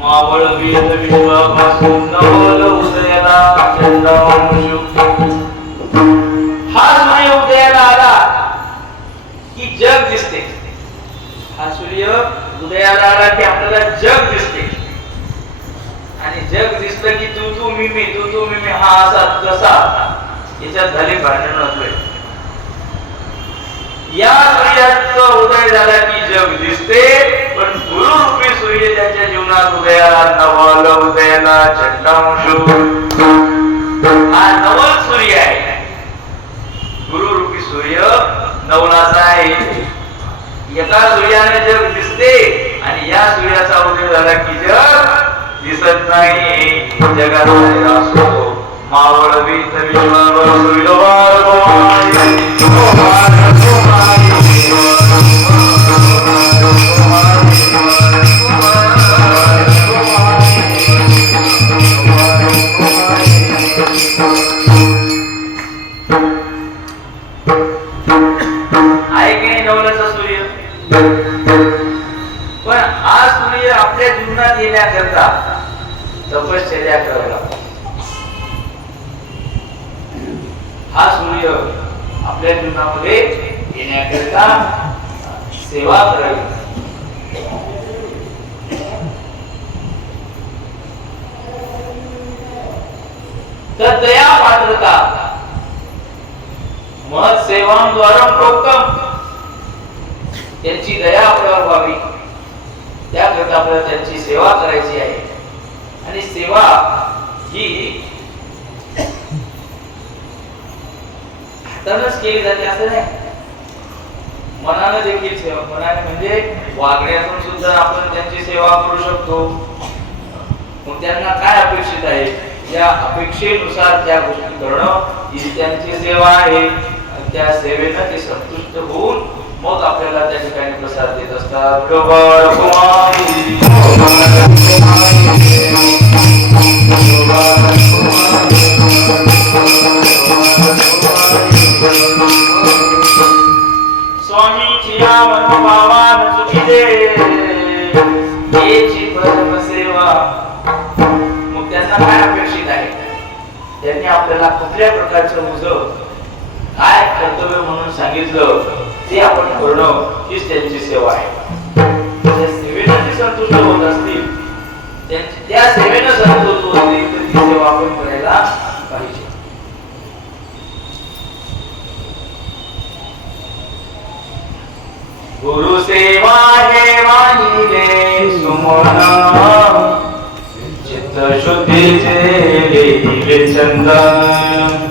मावळ वेद विश्वापासून नवल उदयाला चंद्रवंशु. हा सूर्य उदयाला आला की जग दिसते. हा सूर्य उदयाला आला की आपल्याला जग दिसते. आणि जग दिसलं की तू तू मी मी तू तू मी मी हा असा कसा याच्यात झाले भांडण होतोय. या सूर्याचा उदय झाला की जग दिसते. पण गुरुरूपी सूर्य त्याच्या जीवनात उदयाला नवल उदयाला चंडांशु. हा नवल सूर्य आहे. गुरुरूपी सूर्य नवलाचा आहे. एका सूर्याने जग दिसते आणि या सूर्याचा उदय झाला की जग दिसत नाही. जगात असतो मावळ वीत विश्वावर सूर्यवार आहे की नाही नवलाचा सूर्य. पण हा सूर्य आपल्या जीवनात येण्याकरता तपश्चर्या करावी लागते. हा सूर्य आपल्या जीवनामध्ये येण्याकरता सेवा करावी. तर दया पात्रता महत् सेवां द्वारं प्रोक्तम. त्यांची दया आपल्यावर व्हावी त्याकरता आपल्याला त्यांची सेवा करायची आहे. आणि सेवा ही हातानच केली जाते असं नाही. मनाने देखील सेवा. मनाने म्हणजे वागण्यातून सुद्धा आपण त्यांची सेवा करू शकतो. मग त्यांना काय अपेक्षित आहे या अपेक्षेनुसार त्या गोष्टी करणं ही त्यांची सेवा आहे. त्या सेवेनं ते संतुष्ट होऊन मग आपल्याला त्या ठिकाणी प्रसाद देत असतात. स्वामीची या मनोभावान सुखी दे याची परम सेवा. मग त्यांना काय अपेक्षित आहे. त्यांनी आपल्याला कुठल्या प्रकारचं मुजं काय कर्तव्य म्हणून सांगितलं ते आपण करणं हीच त्यांची सेवा आहे. त्या सेवेनं ते संतुष्ट होत असतील त्या सेवेनं संतुष्ट होत असतील तर ती सेवा आपण करायला पाहिजे. गुरु सेवा हे वाहिले सुमन चित्त शुद्धीचे लिहिले चंदन.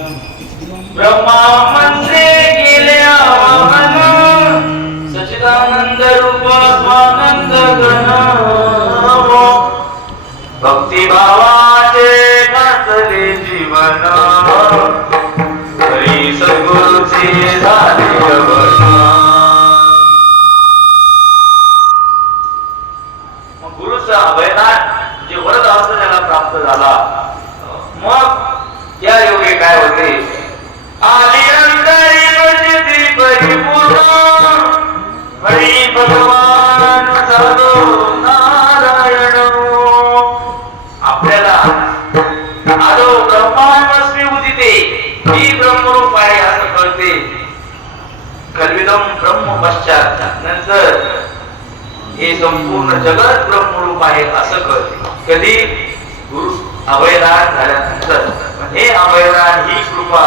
ब्रह्मा मंदिरे गेले आवाहन सच्चिदानंद रूप स्वानंद घन. भक्ती भावाचे घातले जीवन हरी सद्गुरूचे झाले अवसान. मग गुरुचा अभयदान जे वरद असं त्याला प्राप्त झाला. मग त्या योगे काय होते. आली अंतरी प्रचिती परिपूर्ण हरी भगवान साधो नारायण. आपल्याला आदो ब्रह्मास्मी उदिते ही ब्रह्मरूप आहे असं कळते. कल्विदम ब्रह्म पश्चात नंतर हे संपूर्ण जगत ब्रह्मरूप आहे असं कळते. कधी गुरु अभयदान झाल्यानंतर. हे अभयदान ही कृपा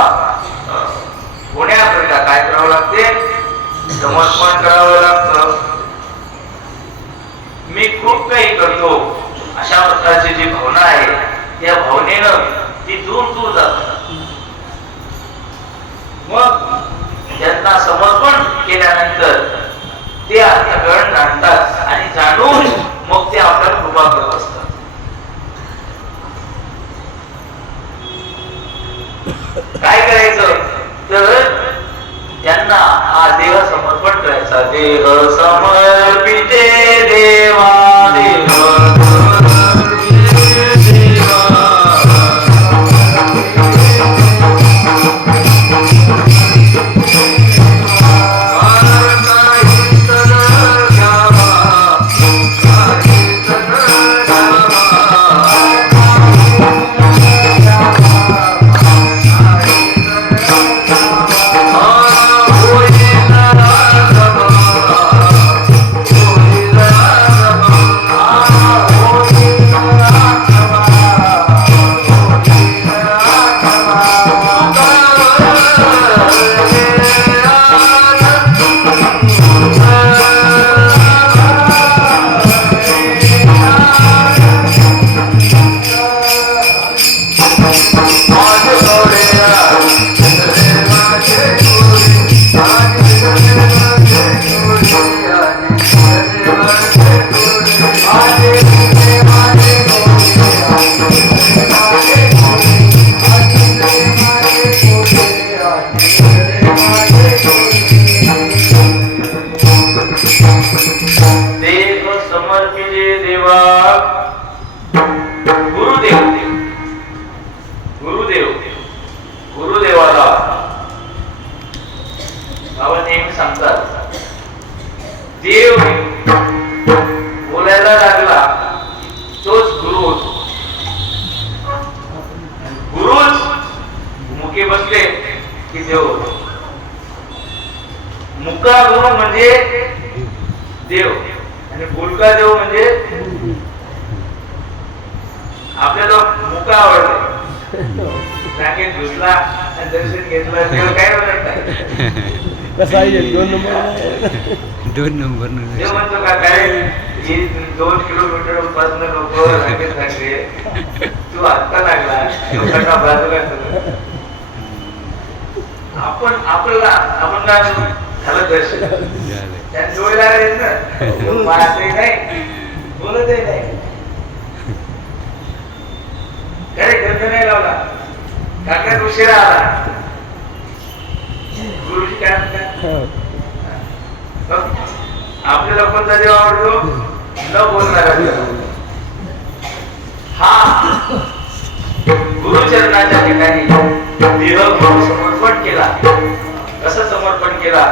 होण्याकरिता काय करावं लागते. समर्पण करावं लागतं. मी खूप काही करतो अशा प्रकारची जी भावना आहे त्या भावनेनं ती दूर दूर जात. मग त्यांना समर्पण केल्यानंतर ते अंतःकरण जाणतात आणि जाणून मग ते आपल्याला कृपा करत असतात. काय करायचं तर त्यांना हा देह समर्पण करायचा. देह समर्पिते देवा देव मुका देव म्हणजे आपल्याला मुका आवडते. टाकेत घुसला आणि दर्शन घेतलं तेव्हा काय म्हणत नाही. 2 नंबर देव म्हणतो का काय 2 किलोमीटर पासून लोक रांगेत लागले, तू आत्ता लागला लोकांना बाजूला. आपण काय झालं दर्शन त्या डोळे लागले ना, पाहतही नाही बोलतही नाही, काय गर्द नाही लावला, काकात उशिरा आला. गुरुजी काय म्हणतात, आपल्याला कोणता देव आवडतो, न बोलणारा देव. हा गुरुचरणाच्या ठिकाणी देह समर्पण केला. कसं समर्पण केला,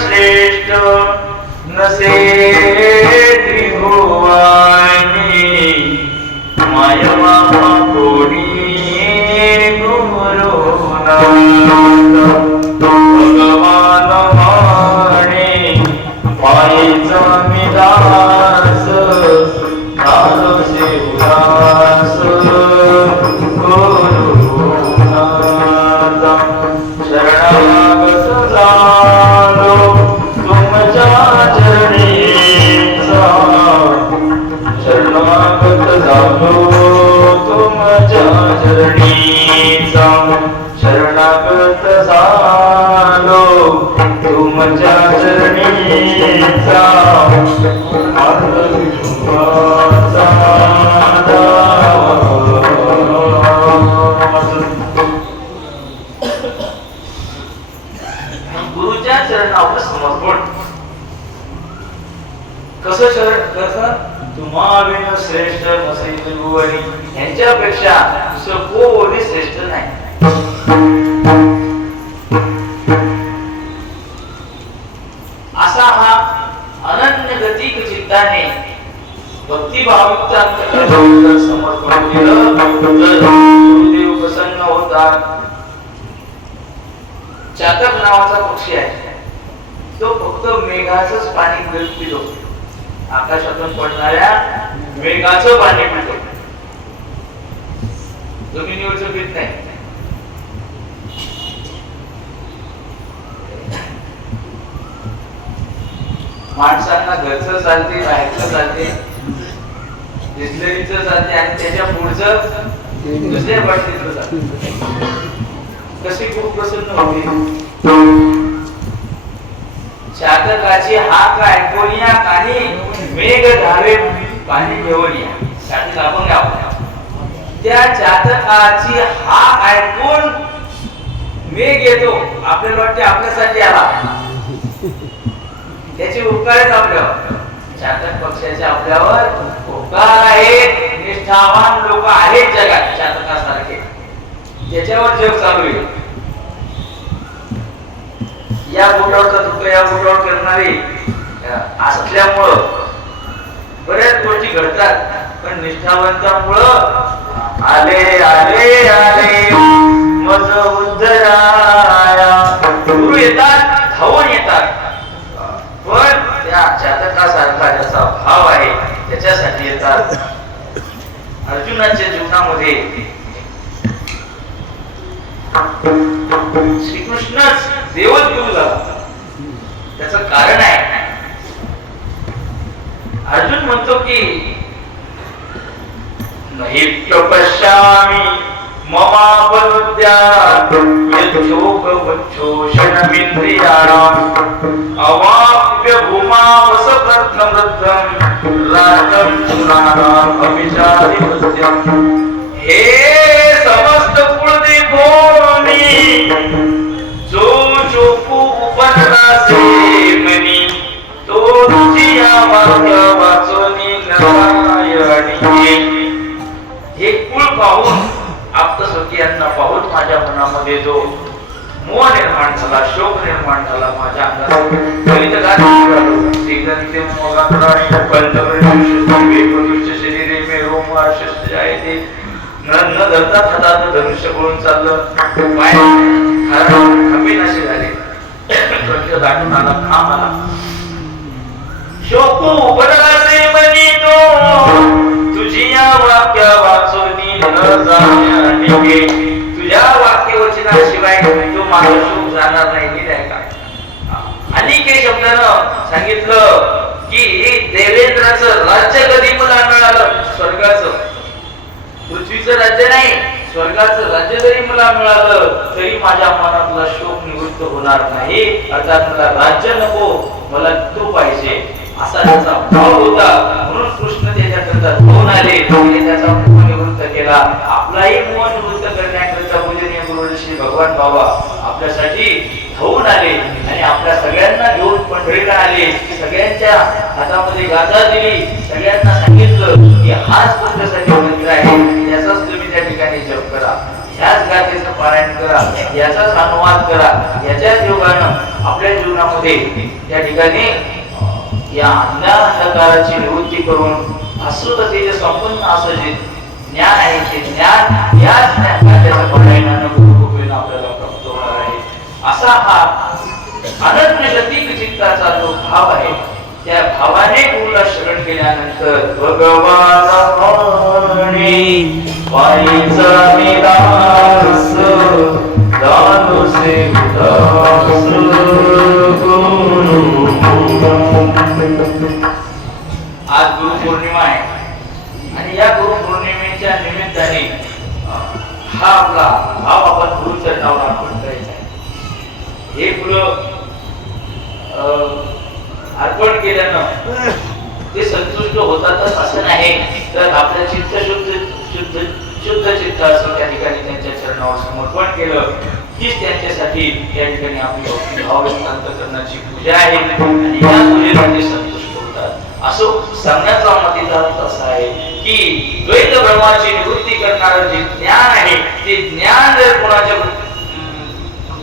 श्रेष्ठ नसे त्रिभुवनी मायवा कोणी गुरु भगवान म्हणे पायीचा मिदास झालो शिवदास गुरुनाथ शरणागत झालो तुमच्या चरणीचा, शरणागत झालो तुमच्या चरणीचा, शरणागत झालो तुमच्या चरणीचा. गुरुच्या चरणावर समर्पण. कसं शरण, कसं तुम्हाला श्रेष्ठ नसे त्रिभुवनी, यांच्यापेक्षा कोणी श्रेष्ठ नाही. असा हा अनन्य गतिक चित्ताने भक्तिभावित समर्पण केलं तर गुरुदेव प्रसन्न होतात. चातक नावाचा पक्षी आहे, तो फक्त मेघाचंच पाणी पितो, आकाशातून पडणाऱ्या मेघाचं पाणी पितो, जमिनीवरचं पीत नाही. माणसांना घरचं चालते, बाहेरचं चालते, बिस्लरीचं चालते आणि त्याच्या पुढचं दुसऱ्या बाटलीचं चालते. कशी खूप प्रसन्न होते. चातकाची हाक ऐकून या कानी मेघ धावे पाणी घेऊन या. चातक आपण गाव, त्या चातकाची हाक ऐकून मेघ येतो. आपल्याला वाटते आपल्यासाठी आला, त्याचे उपकार आहेत आपल्यावर. चातक पक्षाचे आपल्यावर उपकार आहेत. निष्ठावान लोक आहेत जगात चातकासारखे, त्याच्यावर जग चालू आहे. या बोटावरचा दुःख या बोटावर करणारे असल्यामुळं बऱ्याच गोष्टी घडतात, पण निष्ठावंतांमुळं आले आले आले मज उद्धराया. गुरु येतात, धावून येतात, पण त्या चातकासारखा ज्याचा भाव आहे त्याच्यासाठी येतात. अर्जुनाच्या जीवनामध्ये श्रीकृष्णच देवच घेऊन झाला. त्याचं कारण आहे, अर्जुन म्हणतो की नहि प्रपश्यामि ममापनुद्यात् यच्छोकवच्छोषणमिन्द्रियाणाम् अवाप्य भूमावसप्रथमृद्धं राजं सुराणाम् अभिचारिपत्यम्. हे समस्त कुळदीपोनी जो शोकू उपनरासे मनी, तो तुझिया वाक्य वाचोनी नारायणी. हे कुळ पाहून, आप्तसखियांना पाहून माझ्या मनामध्ये जो मोह निर्माण झाला, शोक निर्माण झाला, माझ्या अंगात शरीरे मे रोम न धरता हातात धनुष्य पळून चाललं. पाय खंबीर असे झाले. दाटून आला, खांब आला. शोकू बदलासे म्हणी तो तुझी या वाक्य वाचून न जाणे. तुझ्या वाक्य वचनाशिवाय तो माझा शोक जाणार नाही. नीट आहे का? आणि काही शब्दानं सांगितलं की देवेंद्राचं राज्य कधी मला मिळालं? स्वर्गाचं. पृथ्वीचं राज्य नाही, स्वर्गाचं राज्य जरी मला मिळालं तरी माझ्या मनातला शोक निवृत्त होणार नाही. अर्थात मला राज्य नको, मला तू पाहिजे असा त्याचा भाव होता. म्हणून कृष्ण त्याच्याकरता धावून आले, त्याचा मोह निवृत्त केला. आपलाही मोह निवृत्त करण्याकरता पूजनीय गुरु श्री भगवान बाबा आपल्यासाठी धावून आले आणि आपल्या सगळ्यांना घेऊन पंढरीला आले. सगळ्यांच्या हातामध्ये गाथा दिली, सगळ्यांना सांगितलं की हाच तुमच्यासाठी मंत्र आहे, याचाच तुम्ही त्या ठिकाणी जप करा, ह्याच गाथेचं पारायण करा, याचाच अनुवाद करा. याच्याच योगानं आपल्या जीवनामध्ये त्या ठिकाणी या अंधकाराची निवृत्ती करून अश्रुततेचे संपन्न असं जे ज्ञान आहे ते ज्ञान याच ज्ञानाच्या पारायणानं गुरुकृपेनं आपल्याला प्राप्त होणार आहे. असा हा अनन्य लतीफ चित्ताचा जो भाव आहे, त्या भावाने गुरुला शरण केल्यानंतर भगवान पायीचा निरास दानसे उदास गुरु. आज गुरु पौर्णिमा आहे आणि या गुरु पौर्णिमेच्या निमित्ताने हा आपला भाव आपण गुरु चरणावर अर्पण करायचा आहे. हे फुलं अर्पण केल्यानं ते संतुष्ट होतातच असं नाही, तर आपलं चित्त शुद्ध चित्त असं त्या ठिकाणी त्यांच्या चरणावर समर्पण केलं हीच त्यांच्यासाठी त्या ठिकाणी आपली भक्ती भाव अंतःकरणाची पूजा आहे आणि या पूजेमध्ये संतुष्ट होतात. असं सांगण्याचा मतीचा अर्थ असा आहे की द्वैत ब्रह्माची निवृत्ती करणारं जे ज्ञान आहे ते ज्ञान जर कोणाच्या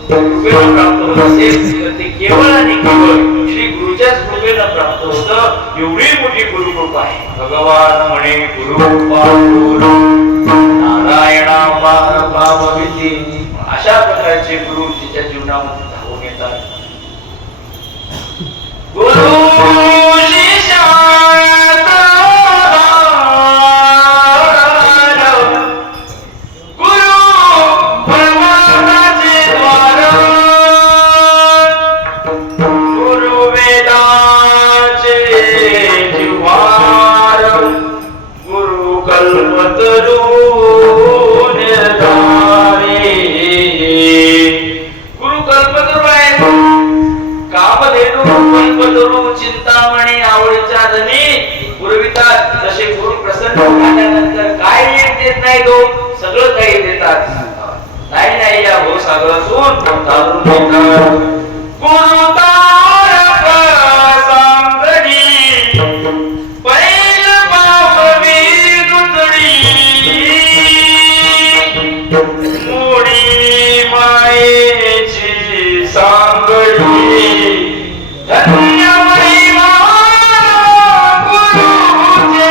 कृपेनं प्राप्त होत असेल तर ते केवळ आणि केवळ श्री गुरुच्याच कृपेनं प्राप्त होतं. एवढी मोठी गुरुकृपा आहे. भगवान म्हणे गुरु नारायणा भावविती. अशा प्रकारचे गुरु तिच्या जीवनामध्ये धावून येतात. गुरु चिंतामणी आवडीच्या धनी पुरवितात. जसे गुरु प्रसन्न झाल्यानंतर काय देत नाही तो सगळं काही देतात. नाही या भवसागरातून तारून देतात. गुरु तारक सांगडी पैल बापवी दुतडी मोडी मायेची सांगडी. धन्य महिमा गुरुचे,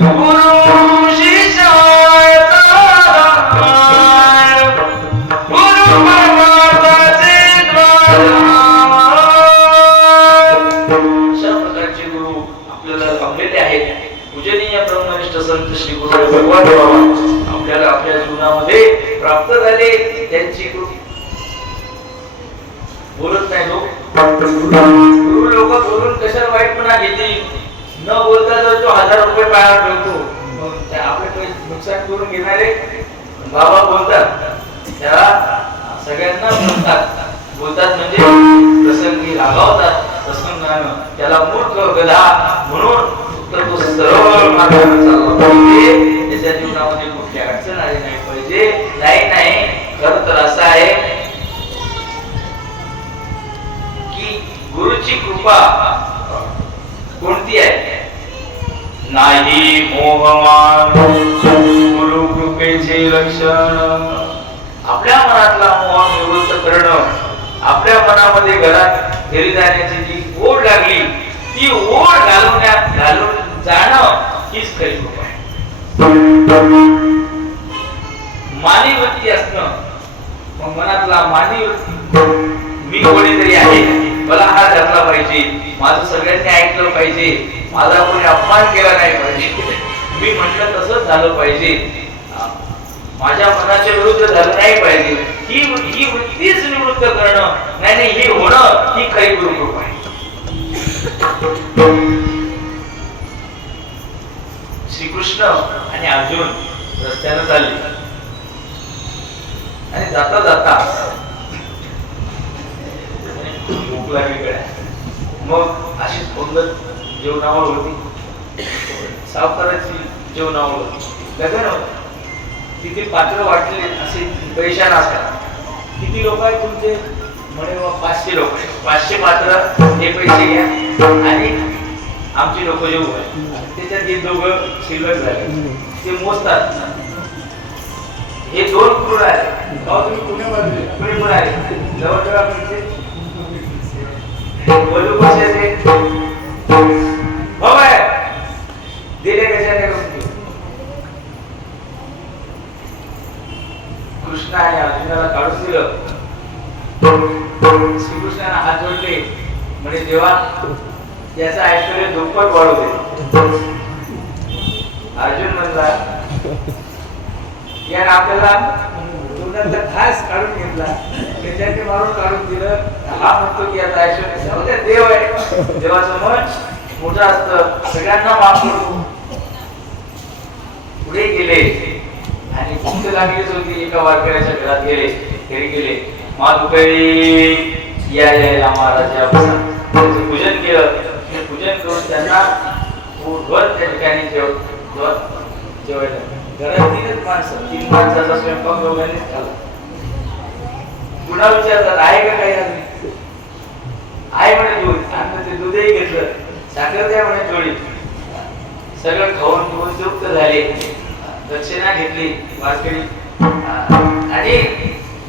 गुरु शिष्याचा गुरु परमात्म्याचे द्वार. अशा प्रकारचे गुरु आपल्याला लाभलेले आहेत. पूजनीय ब्रह्मनिष्ठ संत श्री गुरु भगवान बाबा आपल्याला आपल्या जीवनामध्ये प्राप्त झाले. त्यांची बोलत नाही लोक. गुरु लोक बोलून कशाला वाईटपणा घेतील. न बोलता जर तो 1000 रुपये पायावर ठेवतो आपले नुकसान करून घेणारे बाबा बोलतात, त्याला सगळ्यांना बोलतात म्हणजे प्रसंगी रागावतात. प्रसंगानं त्याला मूर्ख गधा म्हणून तर तो सरळ मार्गाने चालला पाहिजे. त्याच्या जीवनामध्ये कुठली अडचण आली नाही पाहिजे. नाही खरं तर असं आहे गुरुची कृपा कोणती आहे? नाही मोहमान गुरु कृपेचे लक्षण. आपल्या मनातला मोह निवृत्त करणं, आपल्या मनामध्ये घरात घरी जाण्याची जी ओढ लागली ती ओढ घालून जाणं हीच खरी कृपा आहे. मानी वृत्ती असणं, मग मनातला मानी वृत्ती, मी कोणीतरी आहे, मला हा धरला पाहिजे, माझं सगळ्यांनी ऐकलं पाहिजे, माझा कोणी अपमान केला नाही पाहिजे, मी म्हटलं तसंच झालं पाहिजे, माझ्या मनाच्या विरुद्ध झालं नाही पाहिजे, ही वृत्तीच निवृत्त करणं, नाही ही होणं, ही खरी गुरुकृपा आहे. श्रीकृष्ण आणि अर्जुन रस्त्यानं चालले आणि जाता जाता भूक लागली गड्या. मग अशीच पंगत जेवणावर होती, सावकाराची जेवणावर होती, लग्न होतं. तिथे पात्र वाटले असे पैशान असतात. किती लोक आहेत तुमचे? म्हणे 500 लोक. 500 पात्र, हे पैसे घ्या आणि आमची लोक जेवू आहे. त्याच्यात हे दोघं शिल्लक झाले, ते मोजतात. हे 2 क्रूर आहे. तुम्ही पुणे आले जवळ वधू कशाचे दिले कशाने? कृष्ण आणि अर्जुनाला काढून दिलं. श्रीकृष्णाने हात जोडले, म्हणजे देवा याचा ऐश्वर्य दुप्पट वाढू दे. अर्जुन म्हणला याने आपल्याला खास काढून घेतला, त्याच्याने मारून काढून दिलं. हा म्हणतो की याचा ऐश्वर्य देव आहे, देवाचं मन मोठं असतं, सगळ्यांना माफ करतो. पुढे गेले आणि भूक लागलीच होती. एका वारकऱ्याच्या घरात गेले, घरी गेले. माधुकरी या महाराजा त्याचं पूजन केलं. ते पूजन करून त्यांना पोटभर त्या ठिकाणी जेवायला. घरात 3 माणसं, 3 माणसाचा स्वयंपाक दोघांनीच खाल्ला. पुन्हा विचारतात आहे का काही? आहे म्हणे दूध. आणि ते दूधही घेतलं. साखर द्या म्हणे थोडी. सगळं खाऊन पिऊन तृप्त झाले. दक्षिणा घेतली वारकरी आणि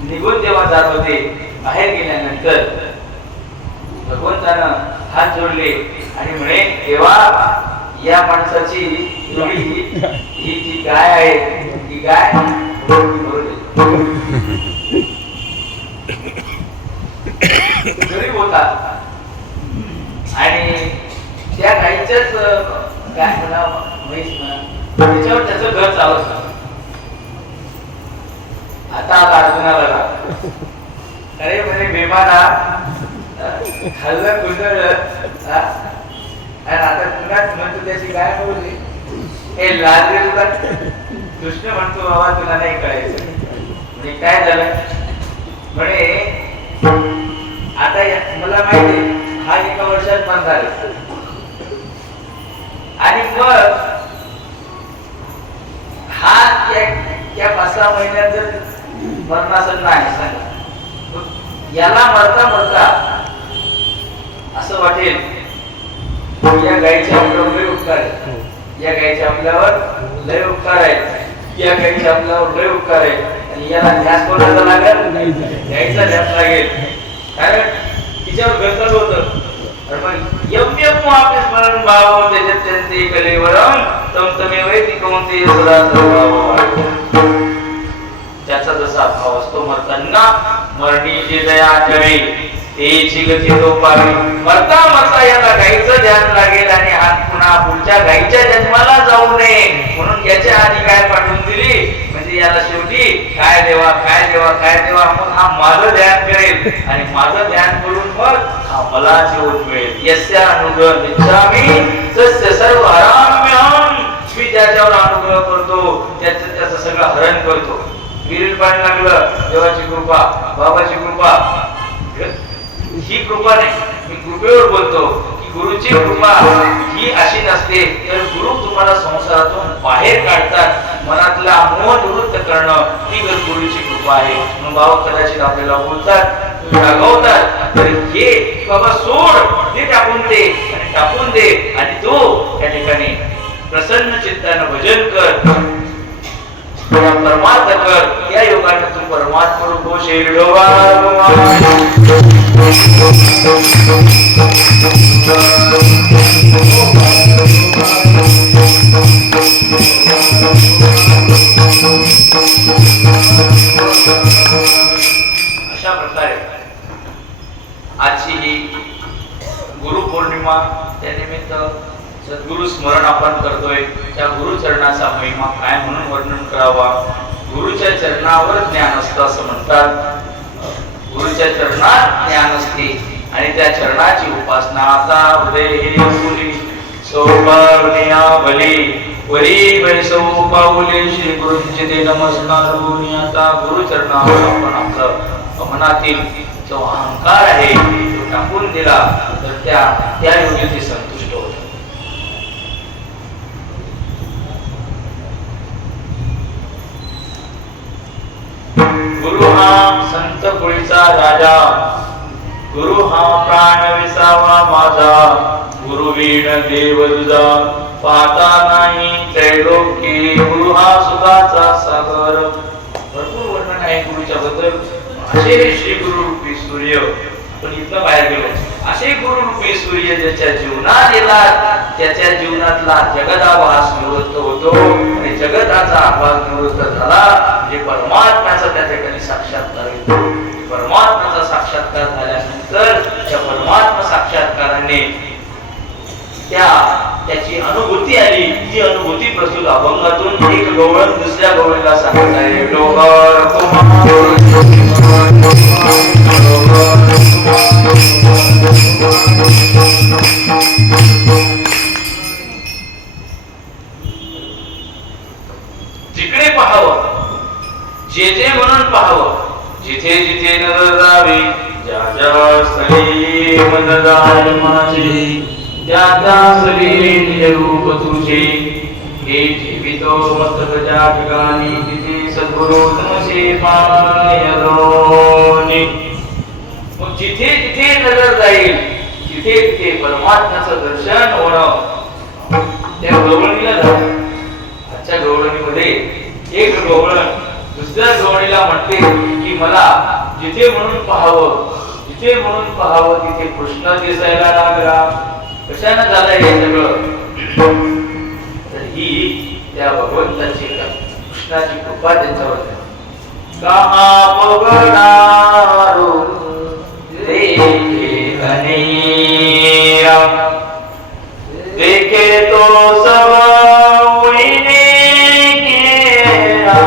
निघून जेव्हा जात होते, बाहेर गेल्यानंतर भगवंतानं हात जोडले आणि म्हणे देवा या माणसाची ही जी गाय आहे, ती गाय गरीब होता आणि त्या गाईच्याच काय म्हणा म्हैस म्हणा त्याच्यावर त्याचं घर चालत. आता अर्जुनाला अरे म्हणे बेमाना खाल्लं गुंडळलं आणि आता पुन्हा म्हणतो त्याची गाय बोलली. हे लाल रे तुला. कृष्ण म्हणतो बाबा तुला नाही कळायचं. म्हणजे काय झालं म्हणे आता मला माहिती हा 1 वर्षात बंद झाला आणि मग हा त्या 5-6 महिन्यात जर मरणासन नाही सांगा, याला मरता मरता असं वाटेल या गायीच्या आपल्यावर लय उपकार आहे, या गायीच्या आपल्यावर लय उपकार आहे, या गायीच्या आपल्यावर लय उपकार आहे. आणि याला ध्यास कोणाचा लागेल? गायीचा ध्यास लागेल. कारण तिच्यावर घर चालू होतं. मग यम आपले स्मरण भाव त्याच्यात त्यांचे कलेवरम तमतमे वैती कोणते सदा सर्व. ज्याचा जसा भाव असतो मरताना मरणीची दया ठेवी तेची गती तो पावी. मरता मरता याला गायीचं ध्यान लागेल आणि हात पुन्हा पुढच्या गायीच्या जन्माला जाऊ नये म्हणून याच्या आधी काय पाठवून दिली. म्हणजे याला शेवटी काय देवा काय देवा काय देवा, मग हा माझं ध्यान करेल आणि माझं ध्यान करून मग हा मला जेवण मिळेल. यस्या अनुग्रह इच्छामी तस्य सर्व हराम्यहं. मी ज्याच्यावर अनुग्रह करतो त्याचं सगळं हरण करतो. विहिरीत पाणी लागलं, देवाची कृपा, बाबाची कृपा. ही कृपा नाही, मी कृपेवर बोलतो की गुरुची कृपा ही अशी नसते. तर गुरु तुम्हाला संसारातून बाहेर काढतात, मनातला मोह निवृत्त करणं ही गुरुची कृपा आहे. म्हणून बाबा कदाचित आपल्याला बोलतात, रागवतात, तर हे बाबा सोड, ते टाकून दे आणि टाकून दे आणि तो त्या ठिकाणी प्रसन्न चित्तानं भजन कर, परमार्थ कर. या योगाने तू परमात्मा रूप हो. अशा प्रकारे आजची ही गुरुपौर्णिमा त्यानिमित्त सद्गुरु स्मरण आपण करतोय. त्या गुरुचरणाचा महिमा काय म्हणून वर्णन करावा. गुरुच्या चरणावर ज्ञान असतं असं म्हणतात. गुरुच्या चरणात ज्ञान असते आणि त्या चरणाची उपासना आता हृदय हे असुरी सौभावनिया भले वरी वैसौ पाऊले श्री गुरुंचे ते नमस्कार होऊन आता गुरुचरणावर आपण आपलं मनातील जो अहंकार आहे तो टाकून दिला तर त्या योगी ते संतुष्ट होत. गुरु हा संत कुळीचा राजा, गुरु हा प्राण विसावा माझा, गुरु वीण देव तुझा पाहता नाही त्रैलोकी, गुरु हा सुखाचा सागर. भरपूर वर्णन आहे गुरुच्या बद्दल. असे श्री गुरु रूपी सूर्य आपण इथं बाहेर गेलो. असे गुरु रूपी सूर्य ज्याच्या जीवनात येतात त्याच्या जीवनातला जगदाभास निवृत्त होतो आणि जगताचा आभास निवृत्त झाला म्हणजे परमात्म्याचा त्या ठिकाणी साक्षात्कार येतो. परमात्म्याचा साक्षात्कार झाल्यानंतर त्या परमात्मा साक्षात्काराने त्याची अनुभूती आली. ती अनुभूती प्रस्तुत अभंगातून एक गवळण दुसऱ्या गवळीला सांगत आहे. जिकडे पाहावं जेथे म्हणून पाहावं, जिथे जिथे नजर जावी, ज्या ज्या स्थळी मन जाय माझे, त्या त्या स्थळी निज रूप तुझे. हे जीवितो मस्तक ज्या ठिकाणी तिथे सद्गुरु तुमचे पाय रोनी. मग जिथे जिथे नजर जाईल तिथे तिथे परमात्म्याचं दर्शन होणं. त्या गवळणीला जाऊ. आजच्या गवळणीमध्ये एक गवळण दुसऱ्या गवळणीला म्हणते की मला जिथे म्हणून पाहावं, जिथे म्हणून पाहावं तिथे कृष्ण दिसायला लागला. कशाने झालं हे सगळं. तर ही त्या भगवंताची कृष्णाची कृपा त्यांच्यावर कहा पगडारो देखे कन्हैया, देखे तो सब उन्हीं केरा.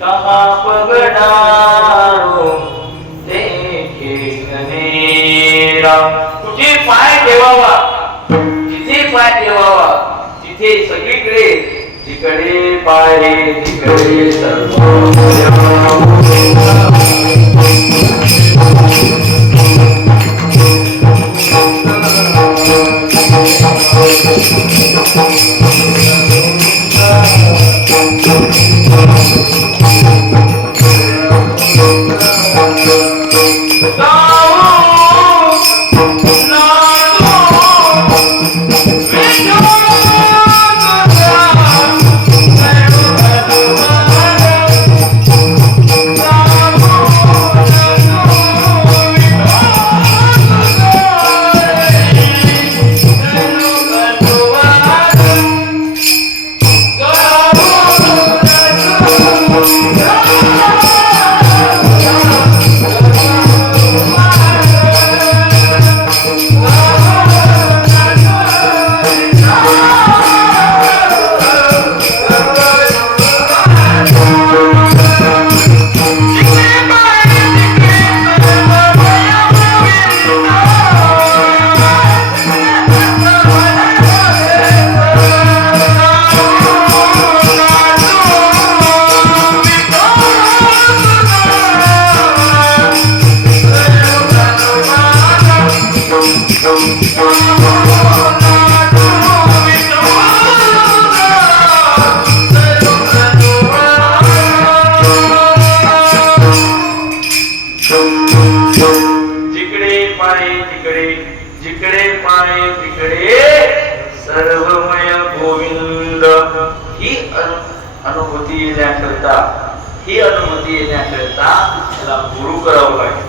कहा पगडारो देखे कन्हैया. कुठे पाय ठेवावा, जिथे पाय ठेवावा तिथे सगळीकडे जिकडे पाय तिकडे सर्व. ही अनुभूती येण्याकरता त्याला गुरु करावं लागेल.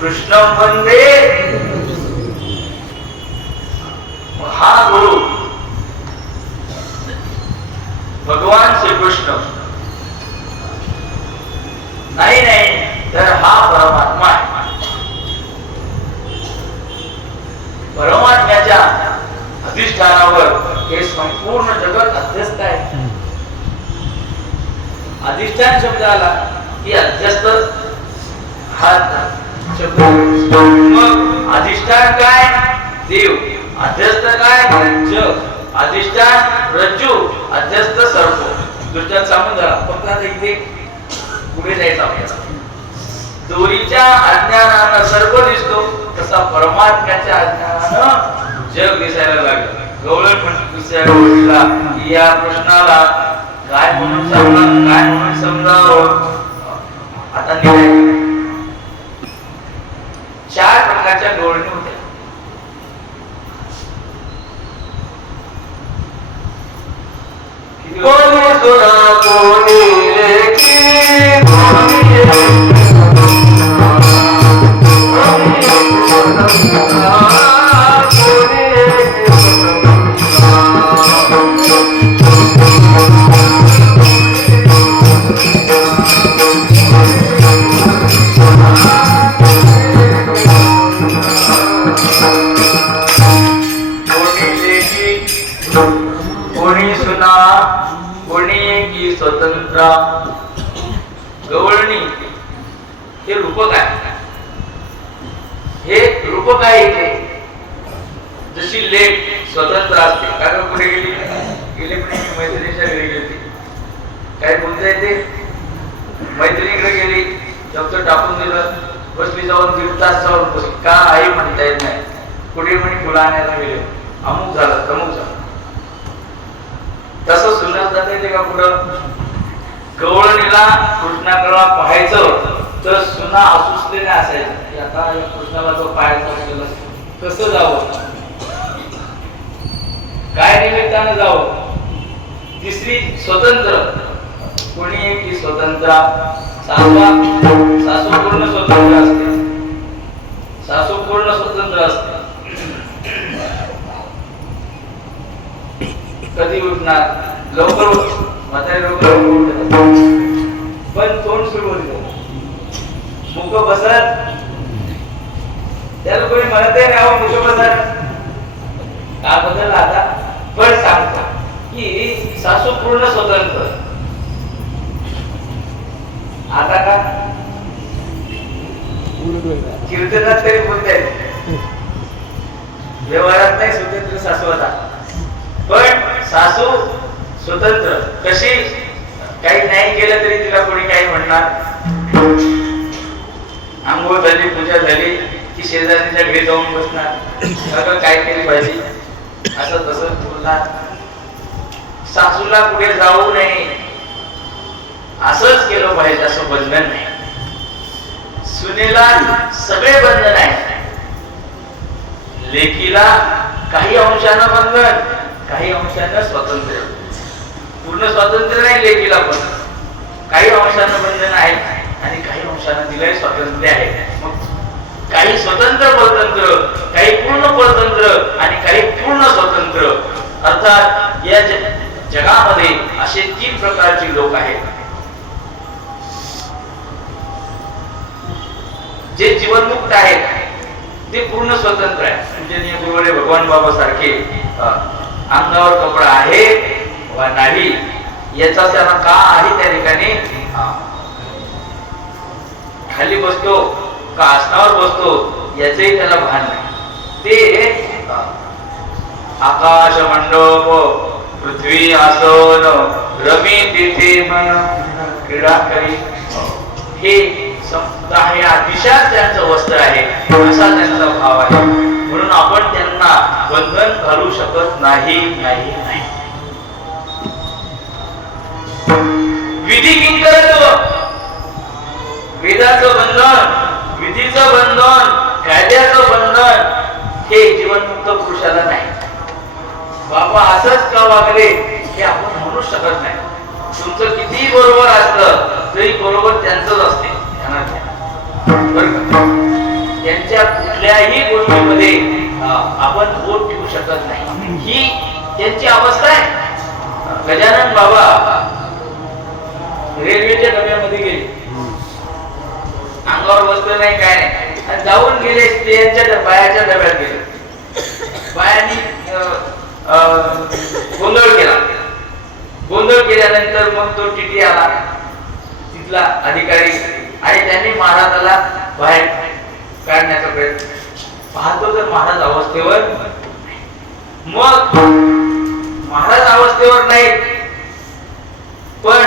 कृष्णं वंदे हा गुरु भगवान श्रीकृष्ण नाही तर हा परमात्मा आहे. परमात्म्याच्या अधिष्ठानावर हे संपूर्ण जगत अध्यस्त आहे. अधिष्ठान शब्द आला की अध्यस्त हा शब्द. मग अधिष्ठान काय? देव. अध्यस्त काय? जग. अधिष्ठान रज्जू, अध्यस्त सर्प. दृष्टांत सांगून झाला. फक्त आता इथे पुढे जायचं आपल्याला. दोरीच्या अज्ञानानं सर्प दिसतो, तसा परमात्म्याच्या अज्ञानानं जग दिसायला लागलं. गवळण दुसऱ्या गोष्टीला या प्रश्नाला काय म्हणून सांगणार, काय म्हणून समजावं, आता निघायचं. 4 प्रकारच्या गवळणी होत्या. कोणी सुना कोणी लेकी कोणी स्वतंत्र. गवळणी हे रूपक आहे. हे रूपक आहे. जशी लेक स्वतंत्र असते. कारण कुठे गेली मैत्रिणीच्या घरी गेली, काय बोलता येते, मैत्रिणीकडे गेली, दप्तर टाकून दिलं, बसली, जाऊन 1.5 तास जाऊन बसली, का आई म्हणता येत नाही. कुठे म्हणे फुलं आणायला गेले, अमुक झालं तमुक झालं. तसं सुनात जाता येते का कुठं? गवळणीला कृष्णाकडे पाहायचं तर सुना असूसलेले असायचं की आता या कृष्णाला तो पाहायचा, कसं जावं, काय निमित्तानं जावं. तिसरी स्वतंत्र. कोणी एक की स्वतंत्र. सासू पूर्ण स्वतंत्र असते. सासू पूर्ण स्वतंत्र असते. कधी उठणार, लवकर म्हातारी लवकर पण तोंड सुरू होते, मुख बसत. त्याला कोणी म्हणत आहे मुख बसत का बदल आता, पण सांगता की सासू पूर्ण स्वतंत्र. आता का कीर्तनात तरी बोलताय, व्यवहारात नाही स्वतंत्र सासू. आता पण सासू स्वतंत्र कशी, काही नाही केलं तरी तिला कोणी काही म्हणणार. आंघोळ झाली, पूजा झाली की शेजारीच्या घरी जाऊन बसणार, काय केली पाहिजे, असं तसं बोलणार. सासूला पुढे जाऊ नये, असंच केलं पाहिजे असं बंधन नाही. सुनेला सगळे बंधन आहे. लेकीला काही अंशानं बंधन, काही अंशानं स्वातंत्र्य. पूर्ण स्वातंत्र्य नाही लेकीला, पण काही अंशानं बंधन आहे आणि काही अंशानं तिलाही स्वातंत्र्य आहे. मग काही स्वतंत्र परतंत्र, काही पूर्ण परतंत्र आणि काही पूर्ण स्वतंत्र. अर्थात या जगामध्ये असे 3 प्रकारचे लोक आहेत. जे जीवनमुक्त आहेत ते पूर्ण स्वतंत्र आहे. पूजनीय गुरुवरे भगवान बाबा सारखे अंगावर कपडा आहे वा नाही याचा त्यांना का आहे, त्या ठिकाणी खाली बसतो का आसनावर बसतो याचंही त्याला भान नाही. ते आकाश मंडप, पृथ्वी आसन, रमी तिथे मन क्रीडा करी, हे दिशाच त्यांचं वस्त्र आहे, असा त्यांचा भाव आहे. म्हणून आपण त्यांना बंधन घालू शकत नाही. विधी किंकरत्व, वेदाचं बंधन, विधीचं बंधन, कायद्याचं बंधन हे जीवनमुक्त पुरुषाला नाही. बाबा असंच का वागले हे आपण म्हणू शकत नाही. तुमचं किती बरोबर असलं तरी बरोबर त्यांचंच असते. कुठल्याही गोष्टीमध्ये आपण बोट ठेवू शकत नाही. ही त्यांची अवस्था आहे. गजानन बाबा रेल्वेच्या डब्यामध्ये गेले, अंगावर वस्त्र नाही काय नाही, आणि जाऊन गेले स्त्रियांच्या बायाच्या डब्यात गेले. बायांनी गोंधळ केला. गोंधळ केल्यानंतर मग तो टीटी आला, तिथला अधिकारी, आणि त्यांनी महाराजाला बाहेर काढण्याचा प्रयत्न. पाहतो तर महाराज अवस्थेवर. मग महाराज अवस्थेवर नाही, पण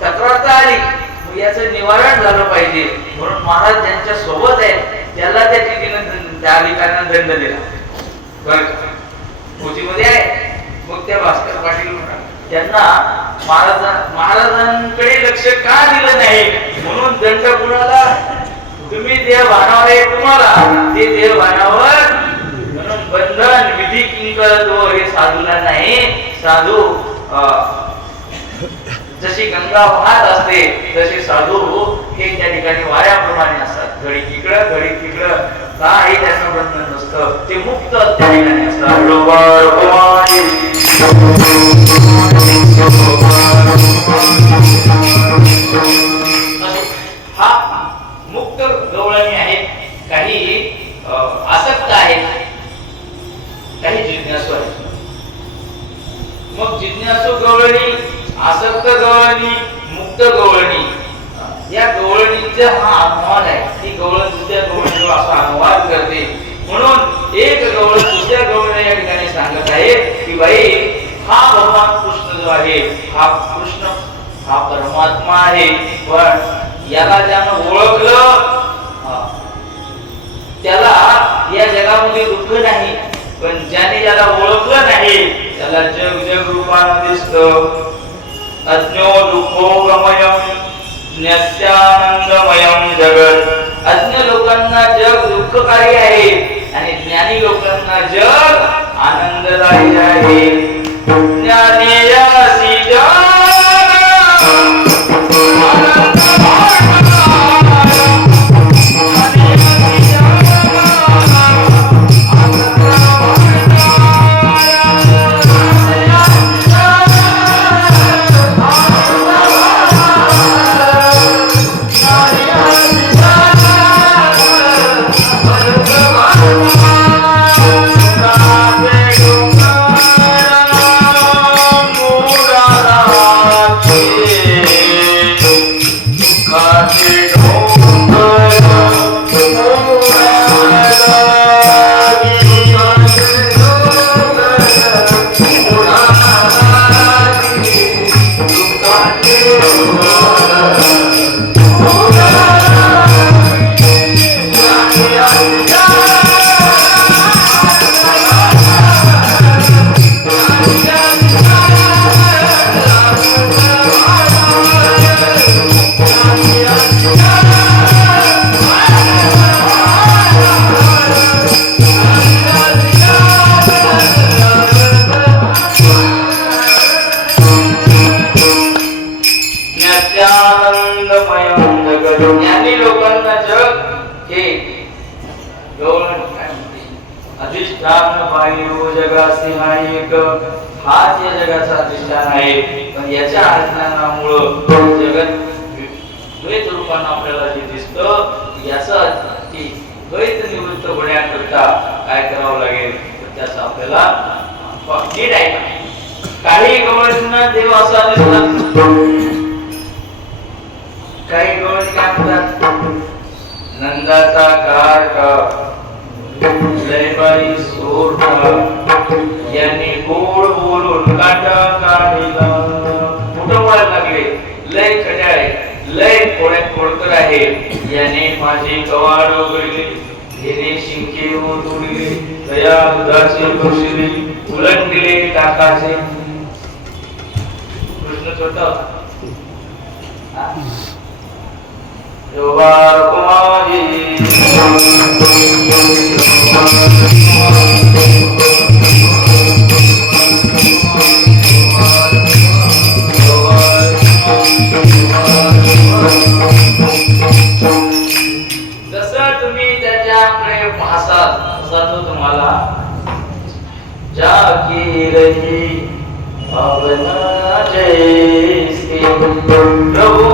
तक्रार तर आली, मग याचं निवारण झालं पाहिजे म्हणून महाराज ज्यांच्या सोबत आहे त्याला त्या टीटीनं त्या अधिकाऱ्यांना दंड दिला. बरं कोचीमध्ये आहे. मग त्या भास्कर पाटील त्यांना महाराजांकडे लक्ष का दिलं नाही म्हणून दंड कुणाला? तुम्ही देव भानावर आहे, तुम्हाला ते देव भानावर म्हणून बंधन विधी किंकरतो हे साधूला नाही. साधू जशी गंगा वाहत असते तसे साधू हे त्या ठिकाणी वाऱ्याप्रमाणे असतात. घडी इकडं घडी तिकडं, काही त्याचं बंधन नसतं. ते मुक्त त्या ठिकाणी असतात. हा मुक्त गवळणी आहेत. काही आसक्त आहेत, काही जिज्ञासू आहेत. मग जिज्ञासू गवळणी, आसक्त गवळणी, मुक्त गवळणी, या गवळणीचा हा अनुवाद आहे. ती गवळण दुसऱ्या गवळणीवर असा अनुवाद करते. म्हणून एक गवळण दुसऱ्या गवळणी या ठिकाणी सांगत आहे की बाई हा भगवान कृष्ण जो आहे, हा कृष्ण हा परमात्मा आहे, पण याला ज्यानं ओळखलं त्याला या जगामध्ये दुःख नाही, पण ज्याने याला ओळखलं नाही त्याला जग जग रूपानं दिसतं. अज्ञो दुःखो गमयं ज्ञात्यानंदमयं जगत. अज्ञ लोकांना जग दुःखकारी आहे आणि ज्ञानी लोकांना जग आनंददायी आहे. ज्ञानेयासी जग ज्ञानी लोकांना जग हे गवळण काय म्हणते? अधिष्ठान बाह्यो जगासी नायक. हाच या जगाचा अधिष्ठान आहे, पण याच्या अज्ञानामुळं जगत द्वैत रूपानं आपल्याला जे दिसतं याचा की द्वैत निवृत्त होण्याकरता काय करावं लागेल तर त्याचा आपल्याला नीट आहे. काही गवळणींना देव असा दिसतात, काही गवळणी काय म्हणतात? नंदाचा कार्ट लयबाई सोरठा यांनी गोड बोलून काटा काढिला. कुठं बोलायला लागले? लय खड्याळे, लय खोड्यात खोडकर आहे. याने माझे कवाड उघडले, घेणे शिंके तोडले, दया दुधाचे बक्षिले, उलटले टाकाचे. कृष्ण छोटा जोबार कुमारी जसं तुम्ही त्याच्याकडे सांगतो तुम्हाला, जाकी रही भावना जैसे प्रभु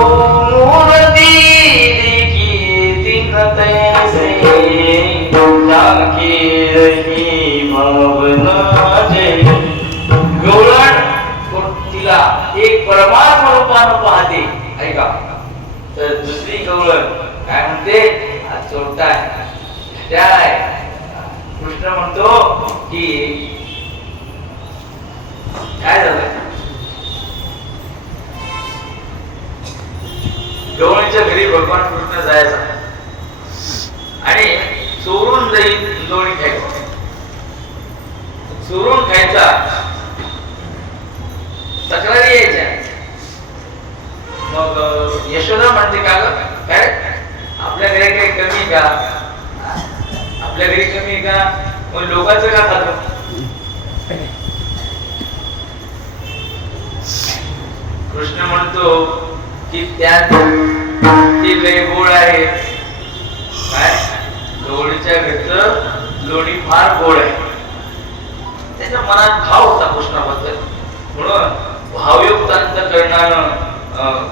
मूर्ति देखी दिन तैसे, जाकी रही भावना जैसे. गवळण तिला एक परमात्मा रूपानं पाहते, ऐका. तर दुसरी गवळण काय म्हणते, हा चोरटा आहे, त्या आहे. कृष्ण म्हणतो की काय झालं, गवळणीच्या घरी भगवान कृष्ण जायचा आणि चोरून जाईल लोणी खायचा, चोरून खायचा. तक्रारी यायच्या. मग यशोदा म्हणते का ग, काय आपल्या घरी काही कमी का, आपल्या घरी कमी का, मग लोकांचं का खातो. कृष्ण म्हणतो की त्यात ती लय गोड आहे, काय गवळीच्या घरचं लोणी फार गोड आहे. त्याच्या मनात भाव होता कृष्णाबद्दल, म्हणून भावयुक्त अंतःकरणानं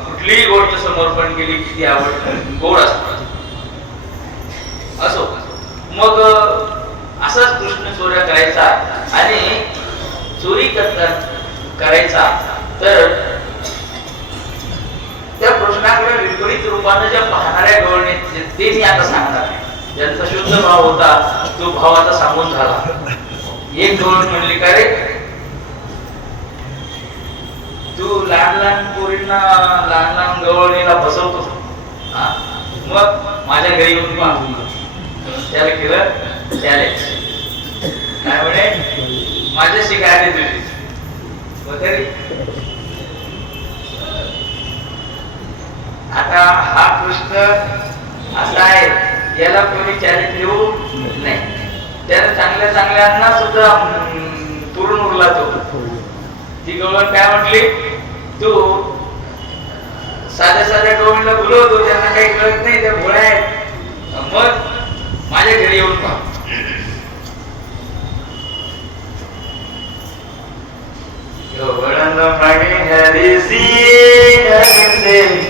कुठलीही गोष्ट समर्पण केली की ती आवड गोड असते. असो, मग असाच कृष्ण चोऱ्या करायचा आणि चोरी करायचा. तर त्या कृष्णाकडे विपरीत रूपानं ज्या पाहणाऱ्या गवळणी ते मी आता सांगणार आहे. ज्यांचा शुद्ध भाव होता तो भाव आता सांगून झाला. एक गवळण म्हणली, का रे तू लहान लहान पोरींना लहान लहान गवळणीला बसवतो, मग माझ्या घरी येऊन पाहा. त्याला केलं चॅलेंज. काय म्हणे, माझ्याशी काय रे तुझी वगैरे. आता हा कृष्ण असा आहे, याला कोणी चॅलेंज देऊ नाही. त्याला चांगल्या चांगल्यांना सुद्धा पुरून उरला तो. ती गवळण काय म्हटली, तू साध्या साध्या गवळणीला बोलवतो, त्यांना काही कळत नाही, त्या भोळ्या आहेत, मग माझ्या घरी येऊन पहा. गवळण म्हणे हरिसी हरिसे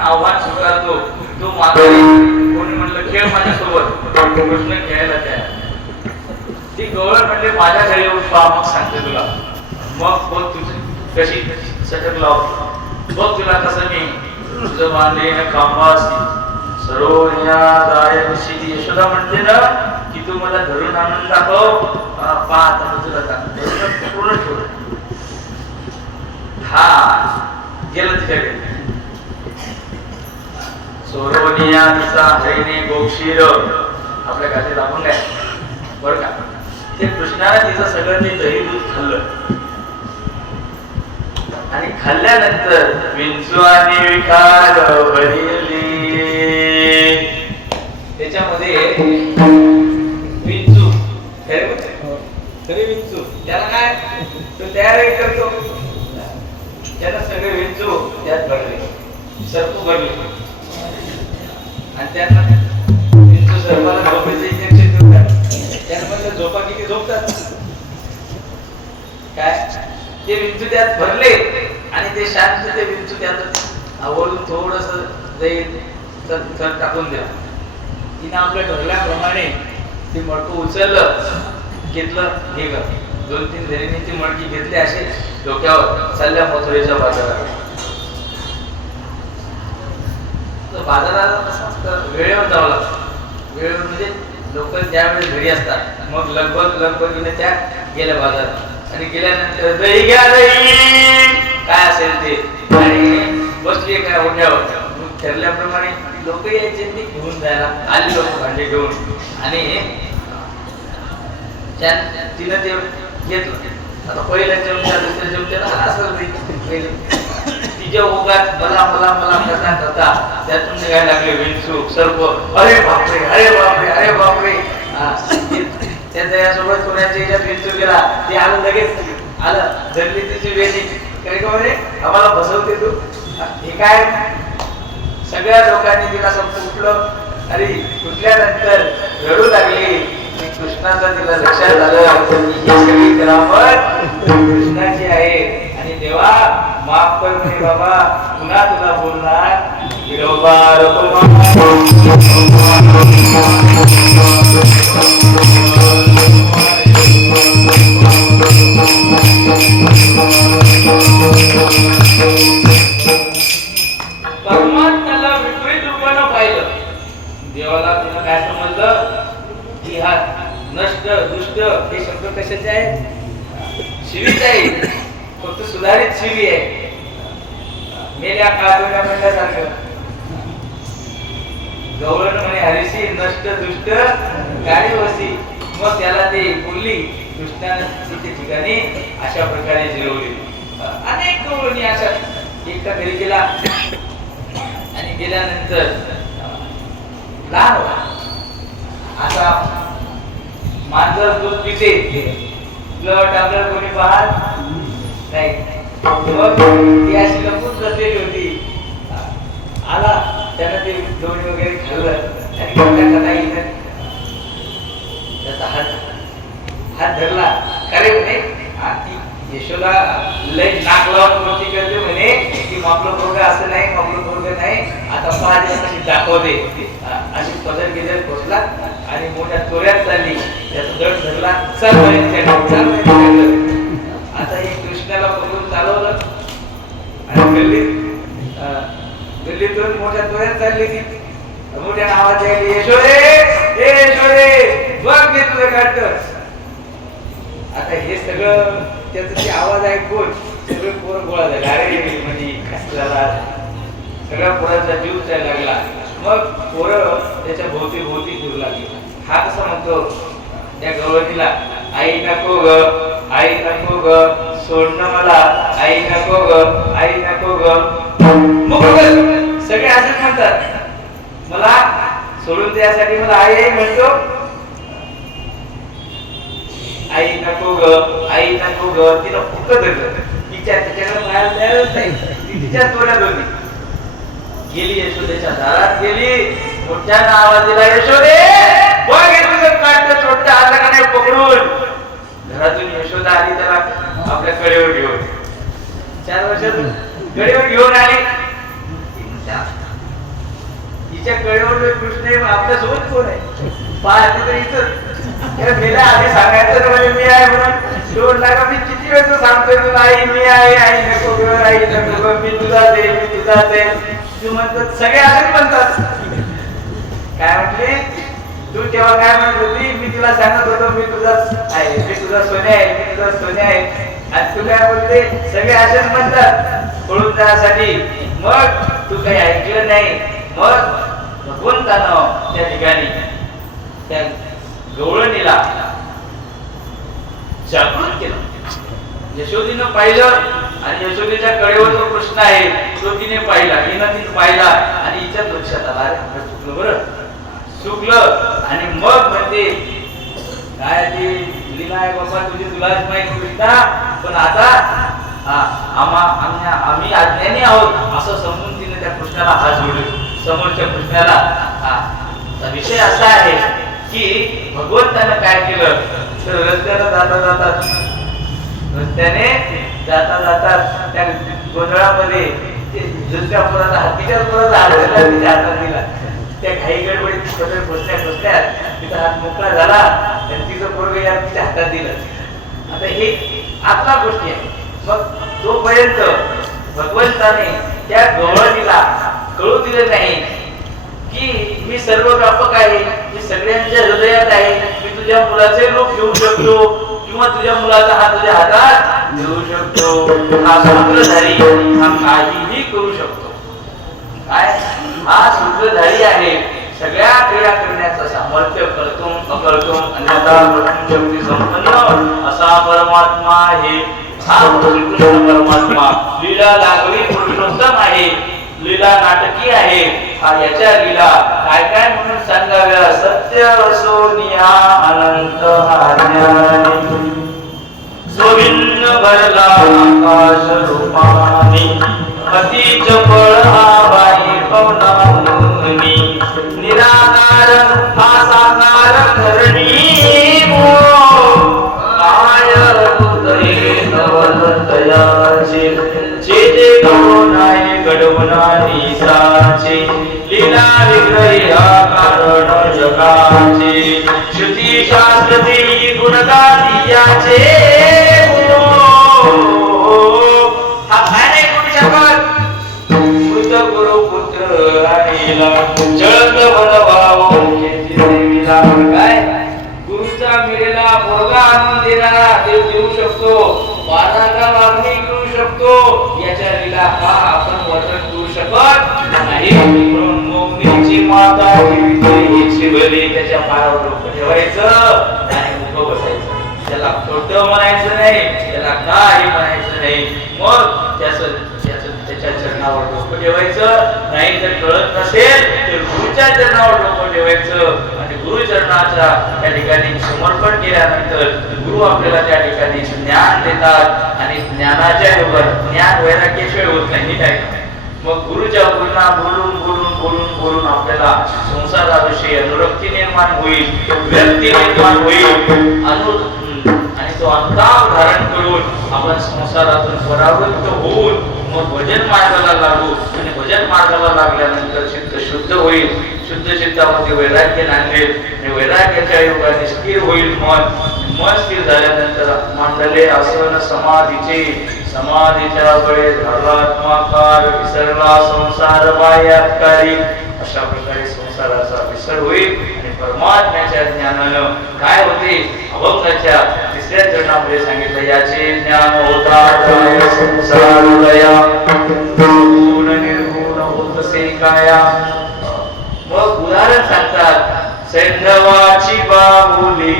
आव्हान स्वीकारतो. तो मातारी कोणी म्हणलं खेळ माझ्यासोबत, कृष्ण खेळायला तयार. ती गवळण म्हणले माझ्या घरी येऊन पहा, मग सांगते तुला. मग बघ तुझी कशी सटक लावतो, बघ तुला कसं मी तुझं बांधे खांबासी सरोवरिया जाय निशिती. यशोदा म्हणते ना की तू मला धरून आणून दाखव, पहा आता तुला पूर्ण ठेवलं. हा गेलं तिच्याकडे. सोरोनिया तिचा हरिणे गोक्षीर आपल्या गाठी लागून काय बरं का. ते कृष्णाने तिचं सगळं ते दही दूध खाल्लं आणि खाल्ल्यानंतर विंचू आणि विकार भरली. त्याच्यामध्ये विंचू खरे विंचू त्याला काय तो तयार करतो. त्याला सगळे विंचू त्यात भरले, सर्प भरले आणि त्यांना विंचू सर्पाला झोपेचे इंजेक्शन देतात. त्याला म्हणलं झोपा किती झोपतात काय. ते विंचू त्यात भरले आणि ते शांत ते विंचू त्यातच आवडून थोडस थर टाकून द्या. तिने आपल्या ठरल्याप्रमाणे ते मडकं उचललं, घेतलं, हे ग 2-3 जणींनी ती मडकी घेतली असे डोक्यावर, चालल्या मथुरेच्या बाजारात. बाजाराला वेळेवर जावं लागतं. वेळेवर म्हणजे लोक ज्यावेळेस घरी असतात मग लगबगीने त्या गेल्या बाजारात आणि गेल्यानंतर दही घ्या, दही काय असेल ते, आणि बसली काय ओढ्यावर. ठरल्याप्रमाणे लोक यायचे ते घेऊन जायला आले, लोक भांडे घेऊन, आणि तिनं ते घेतलं. आता पहिल्या जेवण दुसऱ्या जेवण असं तिच्या ओघात मला मला मला करता करता त्यातून निघायला लागले विंचू, सर्प. अरे बापरे, अरे बापरे, अरे बापरे. त्याच्या यासोबत कोणाच्या याच्यात विंचू गेला, ते आलं, लगेच आलं, धरली तिची वेणी. काय का म्हणे, आम्हाला बसवते तू, हे काय. सगळ्या लोकांनी तिला असं उठलं. अरे कुठल्यानंतर रडू लागली. कृष्णाचं तिला लक्षात झालं की ही सगळी करामत कृष्णाची आहे. आणि देवा माफ कर रे बाबा, पुन्हा तुला बोलणार विरोबा परमात्म्याला विपरीत रूपानं पाहिलं. देवाला तुला काय समजलं की हा नष्ट दुष्ट हे शब्द कशाचे आहेत, शिवीचे आहे, फक्त सुधारित शिवी आहे. मेल्या काळोख्या म्हणल्यासारखं गवळण म्हणे हरीशी नष्ट दुष्ट गाडी वसी. मग त्याला ते बोलली कृष्णाने तिथे ठिकाणी अशा प्रकारे जिरवली. अनेक गवळणी अशा एकटा घरी गेला आणि गेल्यानंतर लहान होता. आता मांजर दूध पिते, लट आपल्याला कोणी पाहत नाही. मग ती अशी लपून बसलेली होती. आला त्यानं ते दोणी वगैरे खाल्लं आणि त्याचा हात धरला. खरे म्हणे ती यशोदा लय नाक लावून गोष्टी करते म्हणे की आपलं पोरगं असं नाही, आपलं पोरगं नाही, आता पहाटे अशी दाखवते. अशी पदर गिदर पोचला आणि मोठ्या तोऱ्यात चालली. त्याचा दड धरला, चल आता हे कृष्णाला पकडून चालवलं आणि गल्लीतून मोठ्या तोऱ्यात चालली. ती मोठ्या आवाज यायली, यशोदे ए यशोदे बघ घे तुझं काढत. आता हे सगळं त्याचा ते आवाज ऐकून सगळे पोरं गोळा झाले. अरे म्हणजे कसला सगळ्या पोरांचा जीव जायला लागला. मग पोरं त्याच्या भोवती भोवती फिरू लागली. हा कसा म्हणतो त्या गवळणीला, आई नको ग, आई नको ग, सोडणं मला, आई नको ग, आई नको ग. मग सगळे असं म्हणतात, मला सोडून द्यासाठी मला आई आई म्हणतो. आई नको ग, आई नको ग. तिला फुकत धरलं. तिच्याकडे पाहायला तयारच नाही. ती तिच्या तोड्यात होती. गेली यशोदेच्या दारात गेली. मोठ्यानं आवाज दिला, यशोदे बघ हे तुझं काढतं छोटं आलं का नाही पकडून. घरातून यशोदा आली त्याला आपल्या कडेवर घेऊन. 4 वर्षातून कडेवर घेऊन आली. तिच्या कडेवर कृष्ण आपल्यासोबत कोण आहे पाहते तर इथं मेला आधी सांगायचं म्हणजे मी आहे म्हणून. सोड लागा मी किती वेळ सांगतोय तुला, आई मी आहे, आई नको ग, आई नको ग, मी तुझाच आहे, मी तुझाच आहे. तू म्हणतात सगळे असंच म्हणतात. काय म्हटले तू तेव्हा काय म्हणत होती, मी तुला सांगत होतो मी तुझाच आहे, मी तुझा सोन्या आहे, मी तुझा सोन्या आहे. आणि तू काय बोलते, सगळे असेच म्हणतात पळून जाण्यासाठी. मग तू काही ऐकलं नाही. मग भगवंतानं त्या ठिकाणी त्या गवळणीला जागृत केलं. यशोदीनं पाहिलं आणि यशोदीच्या कडेवर जो कृष्ण आहे तो तिने पाहिला, हिनं तिने पाहिला आणि हिच्याच लक्षात आला, अरे चुकलं, बरं चुकलं. मग म्हणते काय ती लीला आहे बाबा तुझी तुलाच माहिती कृष्णा, पण आता आम्ही अज्ञानी आहोत असं समजून तिने त्या कृष्णाला हात जोडले. समोरच्या कृष्णाला विषय असा आहे की भगवंतानं काय केलं तर रस्त्याने जाता जाता त्या गोंधळामध्ये दुसऱ्या पुराचा हत्तीच्या पुराचा हातात दिला. त्या घाई गडबडीत बसल्या तिचा हात मोकळा झाला आणि तिचं पोरग या तिच्या हातात दिलं. आता हे आत्मा गोष्टी आहे. मग तोपर्यंत भगवंताने त्या गवळणीला कळू दिलं नाही की मी सर्व व्यापक आहे, मी सगळ्यांच्या हृदयात आहे, मी तुझ्या मुलाचे रूप घेऊ शकतो किंवा तुझ्या मुलाचा हात तुझ्या हातात घेऊ शकतो. हा सूत्रधारी हा काहीही करू शकतो. काय हा सूत्रधारी आहे. सगळ्या क्रिया करण्याचं सामर्थ्य करतो अकर्तुम अन्यथा शक्ती संपन्न असा परमात्मा आहे. हा श्रीकृष्ण परमात्मा लीला लागली पुरुषोत्तम आहे, लीला नाटकी आहे. याच्या लीला काय काय म्हणून सांगाव्या. सत्य असोनिया अनंत हार्यानी सोभिन्न भरला आकाश रूपानी अति चपळ हा बाई पवनानी निराकार हा साकार धरणी काय हृदये नवलतयाचे चेते गवनाय घडवणारी साचे लीला विग्रही हा कारण जगाचे श्रुती शास्त्रती गुणगाती याचे हा काय नाही करू शकत. मृत गुरु पुत्र राहिला जळत बनवावो देवीला. काय गुरुचा मिळेला पोरगा आणून देणारा देव देऊ शकतो, वादाचा मागणी करू शकतो. याच्या लीला हा आपण वर्णन करू शकत नाही. म्हणून मोगनीची माता शिवली त्याच्या पायावर डोकं ठेवायचं आणि मुख बसायचं. त्याला खोटं म्हणायचं नाही, त्याला काही म्हणायचं नाही. मग त्याच्या चरणावर डोकं ठेवायचं. नाही तर कळत नसेल तर गुरुच्या चरणावर डोकं ठेवायचं आणि गुरुचरणाच्या त्या ठिकाणी समर्पण केल्यानंतर गुरु आपल्याला त्या ठिकाणी ज्ञान देतात आणि ज्ञानाच्या योगात ज्ञान वैराग्याशिवाय होत नाही. काय मग गुरुच्या गुरुना बोलून बोलून बोलून बोलून आपल्याला संसाराविषयी अनुरक्ती निर्माण होईल, व्यक्ती निर्माण होईल आणि तो अनुताप धारण करून आपण संसारातून परावृत्त होऊन मग भजन मार्गाला लागू आणि भजन मार्गाला लागल्यानंतर चित्त शुद्ध होईल. शुद्ध चित्तामध्ये वैराग्य नांदेल आणि वैराग्याच्या योगाने स्थिर होईल. मन स्थिर झाल्यानंतर मांडले आसन समाधीचे समाधीच्या बळे धर्मात्माकार विसरला संसार बाह्याकारी. अशा प्रकारे संसाराचा विसर होईल आणि परमात्म्याच्या ज्ञानानं काय होते. अभंगाच्या तिसऱ्या चरणामध्ये सांगितलं याचे ज्ञान होता संसार दया गुण निर्गुण होतसे काया. मग उदाहरण सांगतात सैंधवाची बाहुली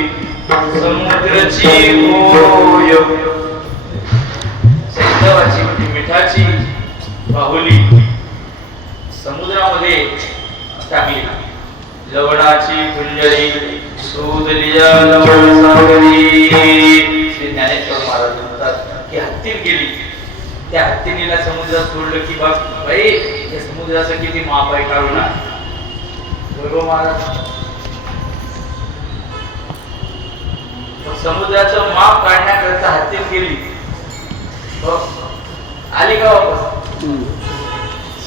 समुद्राची होय. सैंधवाची म्हणजे मिठाची बाहुली समुद्रामध्ये टाकली. लवणाची कुंजरी सुदलिया लवण सागरी. श्री ज्ञानेश्वर महाराज म्हणतात की हत्ती गेली, त्या हत्तीला समुद्रात सोडलं की बघ बाई या समुद्राचं किती माप आहे काढू ना. बरोबर महाराज समुद्राचं माप काढण्याकरता हत्ती गेली, आली का वापस.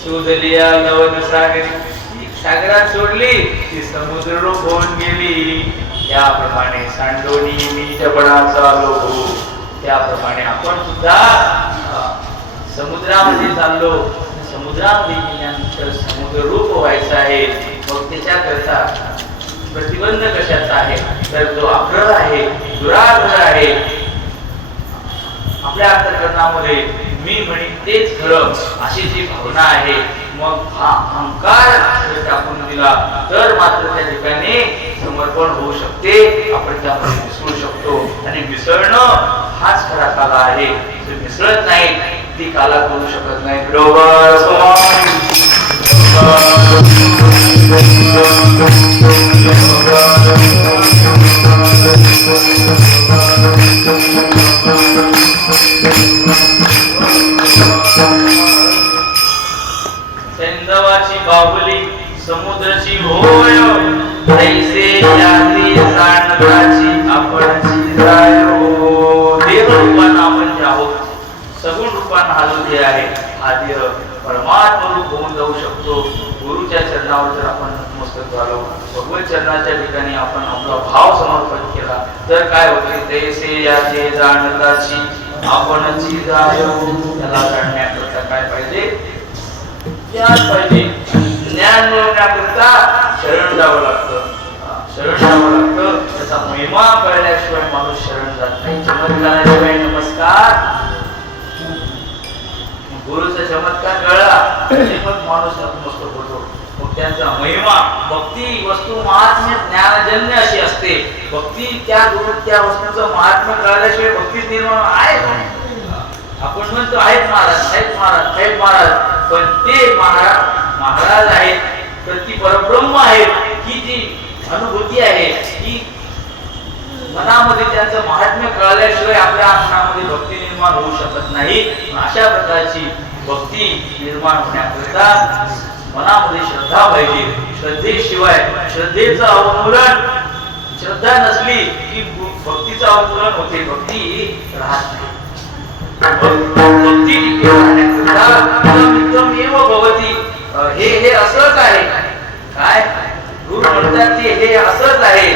सुदलिया लवण सागरी सागरात सोडली ती समुद्र रूप होऊन गेली. त्याप्रमाणे सांडोनी मीठपणाचा लोभ. त्याप्रमाणे आपण सुद्धा समुद्रामध्ये चाललो. समुद्रामध्ये गेल्यानंतर समुद्र रूप व्हायचं आहे. मग त्याच्याकरता प्रतिबंध कशाचा आहे तर जो आग्रह आहे दुराग्रह आहे. आपल्या अंतःकरणामध्ये मी म्हणेन तेच खरं अशी जी भावना आहे. मग हा अहंकार टाकून दिला तर मात्र त्या ठिकाणी समर्पण होऊ शकते. आपण त्यामध्ये मिसळू शकतो आणि मिसळणं हाच खरा काला आहे. जो मिसळत नाही ती काला करू शकत नाही. बरोबर. देवाची बाहुली समुद्राची होय ऐसे यादी सांडकाची आपणची जायो देव रूपानं आपण जे आहोत सगुण रूपानं हा जो देह आहे हा देह परमात्मा रूप होऊन जाऊ शकतो गुरुच्या चरणावर जर आपण नतमस्तक झालो भगवत चरणाच्या ठिकाणी आपण आपला भाव समर्पण केला तर काय होते तैसे यादी जाणताची आपणची जायो त्याला जाणण्याकरता काय पाहिजे ज्ञान पाहिजे ज्ञान मिळवण्याकरता शरण जावं लागतं शरण जावं लागतं त्याचा महिमा कळल्याशिवाय माणूस शरण जात नाही चमत्काराशिवाय नमस्कार गुरुचा चमत्कार कळला तरी मग माणूस नतमस्तक होतो मग त्यांचा महिमा भक्ती वस्तू महात्म्य ज्ञानजन्य अशी असते भक्ती त्या गुरु त्या वस्तूचं महात्म्य कळल्याशिवाय भक्ती निर्माण आहे आपण म्हणतो आहेत महाराज आहेत महाराज आहेत महाराज पण ते महाराज आहेत तर ती परब्रह्म आहेत ही जी अनुभूती आहे ही मनामध्ये त्यांचं महात्म्य कळल्याशिवाय आपल्या मनामध्ये भक्ती निर्माण होऊ शकत नाही अशा प्रकारची भक्ती निर्माण होण्याकरिता मनामध्ये श्रद्धा पाहिजे श्रद्धेशिवाय श्रद्धेचं अवमूलन श्रद्धा नसली की भक्तीचं अवमूलन होते भक्ती राहत नाही भक्ती भवती हे असंच आहे काय गुरु म्हणतात की हे असंच आहे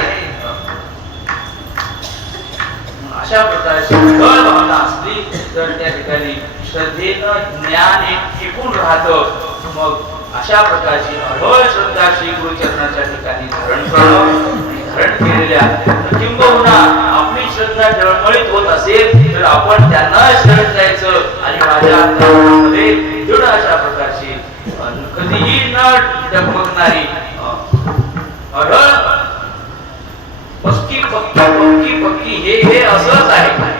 अशा प्रकारची उघड भावना असली तर त्या ठिकाणी श्रद्धेनं ज्ञान एक टिकून राहतं मग अशा प्रकारची अढळ श्रद्धा श्री गुरुचरणाच्या ठिकाणी धारण करणं धारण केलेल्या किंबहुना आपली श्रद्धा डळमळीत होत असेल तर आपण त्यांना शरण जायचं आणि माझ्या अंतःकरणामध्ये दृढ अशा प्रकारची कधीही न डगमगणारी अढळ पक्की पक्की पक्की पक्की हे असंच आहे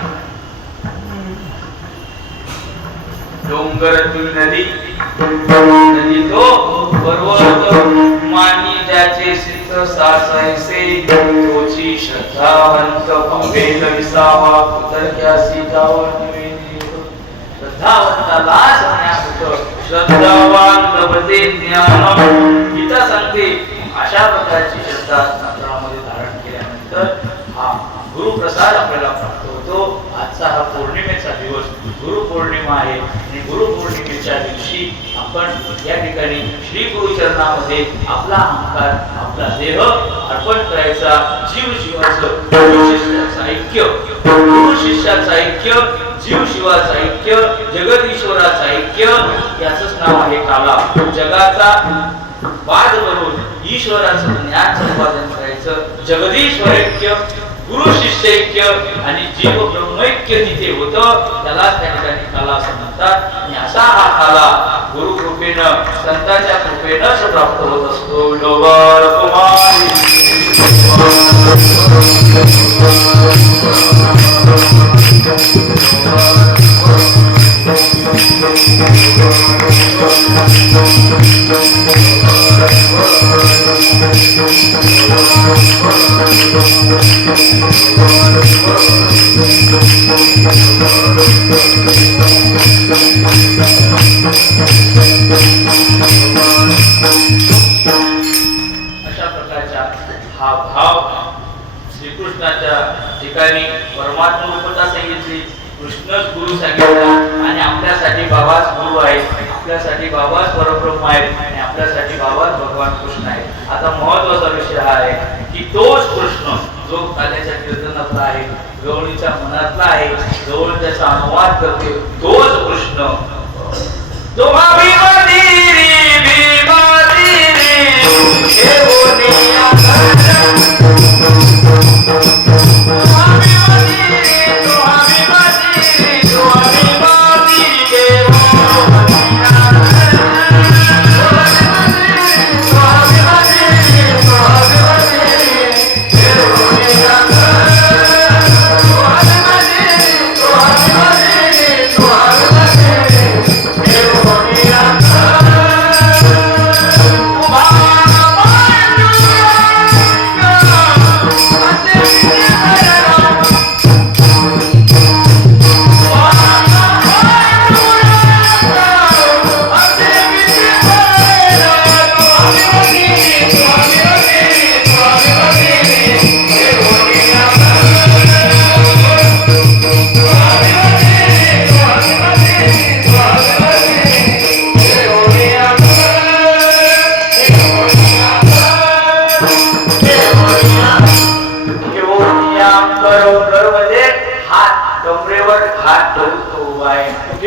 डोंगरातील नदी तो पर्वत मानी ज्याचे सिद्ध सासायसे तोची श्रद्धावंत पंपेल विसावा पुतर्क्यासी जावं निवेदित श्रद्धावंताला सांगण्यात श्रद्धावान लभते ज्ञान गीता सांगते अशा प्रकारची श्रद्धा अंतरामध्ये धारण केल्यानंतर हा गुरुप्रसाद आपल्याला प्राप्त होतो आजचा हा पौर्णिमेचा दिवस गुरुपौर्णिमा आहे आणि गुरुपौर्णिमेच्या दिवशी आपण या ठिकाणी श्री गुरुचरणामध्ये आपला अहंकार आपला देह अर्पण करायचा जीव शिवाचं गुरु शिष्याचं ऐक्य गुरु शिष्याचं ऐक्य जीव शिवाचं ऐक्य जगदीश्वराचं ऐक्य याचंच नाव आहे काला जगाचा वाद करून ईश्वराचं ज्ञान संपादन करायचं जगदीश्वर ऐक्य गुरु शिष्यैक्य आणि जीव ब्रह्मैक्य जिथे होतं त्याला त्या ठिकाणी काला असं म्हणतात आणि असा हा काला गुरु कृपेनं संतांच्या कृपेनं प्राप्त होत असतो लोबार कुमारी अशा प्रकारचा हा भाव श्रीकृष्णाच्या ठिकाणी परमात्मा रूपता सांगितली कृष्णच गुरु सांगितला आणि आपल्यासाठी बाबाच गुरु आहे आपल्यासाठी बाबाच परब्रह्म आहे आणि आपल्यासाठी बाबाच भगवान कृष्ण आहे आता महत्वाचा विषय हा आहे की तोच कृष्ण जो काल्याच्या कीर्तनातला आहे गवळीच्या मनातला आहे गवळ त्याचा अनुवाद करते तोच कृष्ण तो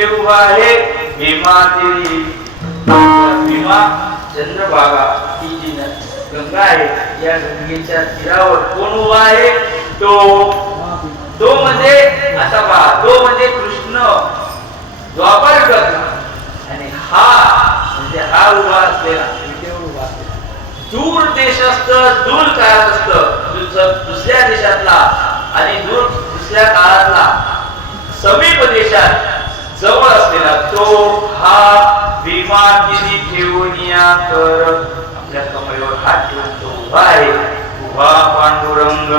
कुठे उभा आहे भीमा देवी भीमा चंद्रभागा ही जी गंगा आहे या गंगेच्या तीरावर कोण उभा आहे तो म्हणजे आता पहा तो म्हणजे कृष्ण द्वापर युगातला आणि हा म्हणजे हा उभा असलेला दूर देशस्थ दूर काळात असत दुसऱ्या देशातला आणि दूर दुसऱ्या काळातला समीप देशात जवळ असलेला तो हा भीमा तिने ठेवून या कर आपल्या कमरेवर हात ठेवून तो उभा आहे उभा पांडुरंग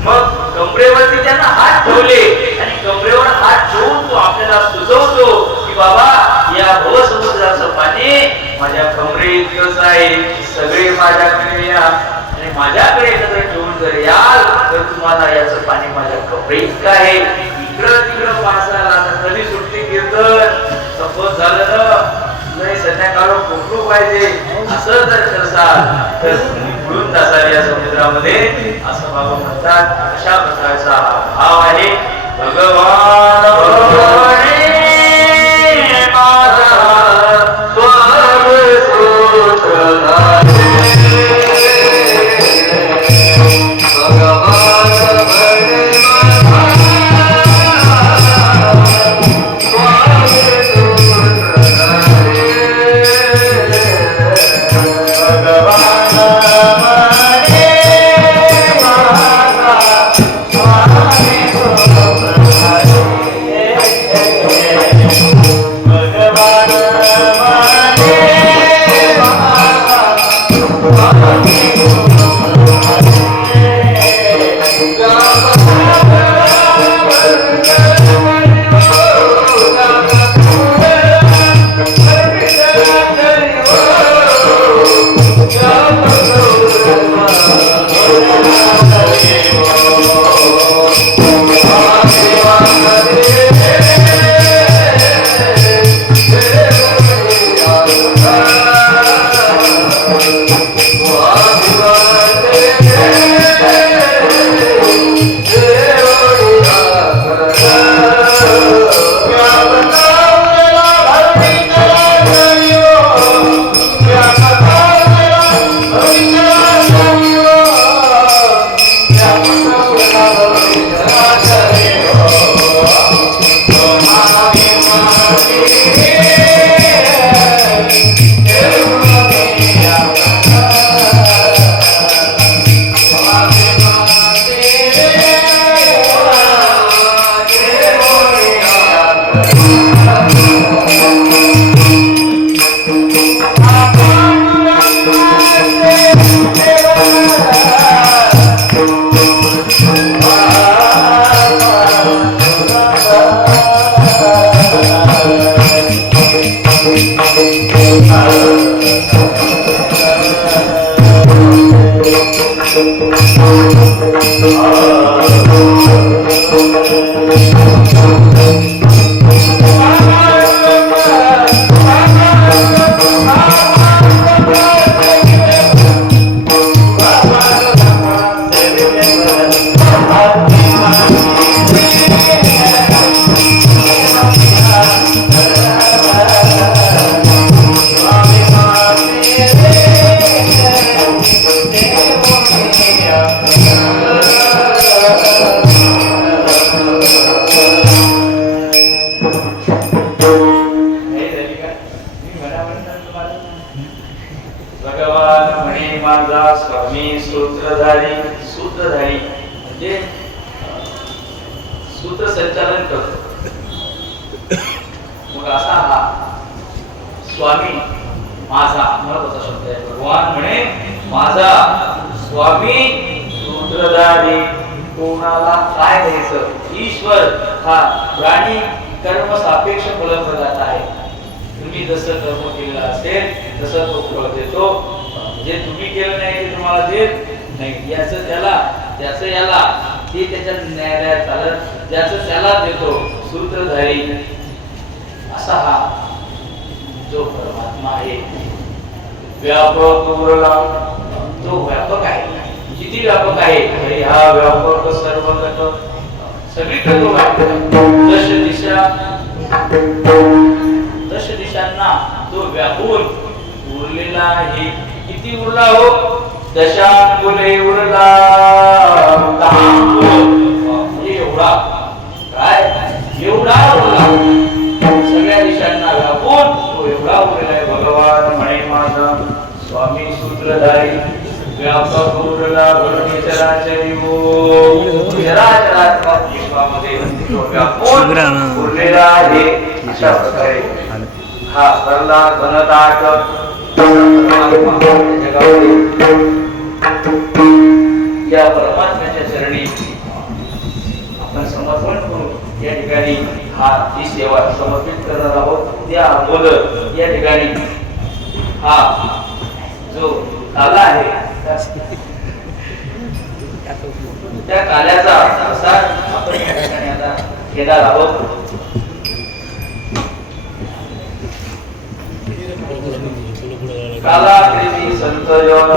मग कमरेवरती त्यांना हात ठेवले आणि कमरेवर हात ठेवून तो आपल्याला सुचवतो की बाबा या भवसमुद्राचं पाणी माझ्या कमरे इतकंच आहे सगळे माझ्याकडे या आणि माझ्याकडे जर ठेवून जर याल तर तुम्हाला याचं पाणी माझ्या कमरे इतकं आहे इकडं तिकडं माणसाला आता कधी सुट्टी कीर्तन सपोज झालं ना नाही संध्याकाळ पोचलो पाहिजे असं जर करसाल तर बुडून जासाल या समुद्रामध्ये असं बाबा म्हणतात अशा प्रकारचा भाव आहे भगवान दश दिशांना तो व्यापून उरलेला आहे. किती उरला हो? दशांगुले उरला. 10 अंगुल म्हणजे एवढा. काय एवढा उरला. सगळ्या दिशांना व्यापून तो एवढा उरलेला आहे. भगवान म्हणे माझा स्वामी सूत्रधारी व्यापक उरला भरणी चराचरी हो. चराचरात्मक विश्वामध्ये तो व्यापून उरलेला आहे. अशा प्रकारे हा सरला घनदाट जगामध्ये या परमात्म्याच्या चरणी आपण समर्पण करू. या ठिकाणी हा जी सेवा समर्पित करणार आहोत त्या अगोदर या ठिकाणी हा जो काला आहे त्या काल्याचा प्रसाद आपण या ठिकाणी आता घेणार आहोत. काला प्रेमी संत जन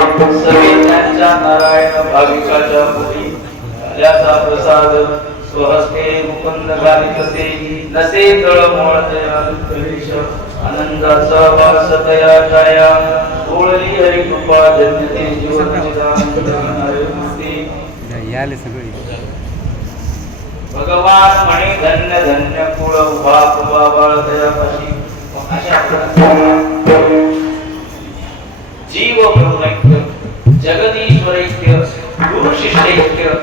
सगळे त्यांच्या नारायण भाविकाच्या पोटी काल्याचा प्रसाद स्वहस्ते मुकुंद गालित असे नसे तळमळ दयालुश आनंदाचा वास तया छाया ओळली हरी कृपा जन्यते जीवनमुक्ती. याले सगळे भगवान म्हणे धन्य धन्य कुळ उभा कुबा बाळ दयापाशी. अशा प्रकारे जीव ब्रह्मैक्य जगदीश्वरैक्य गुरु शिष्यैक्य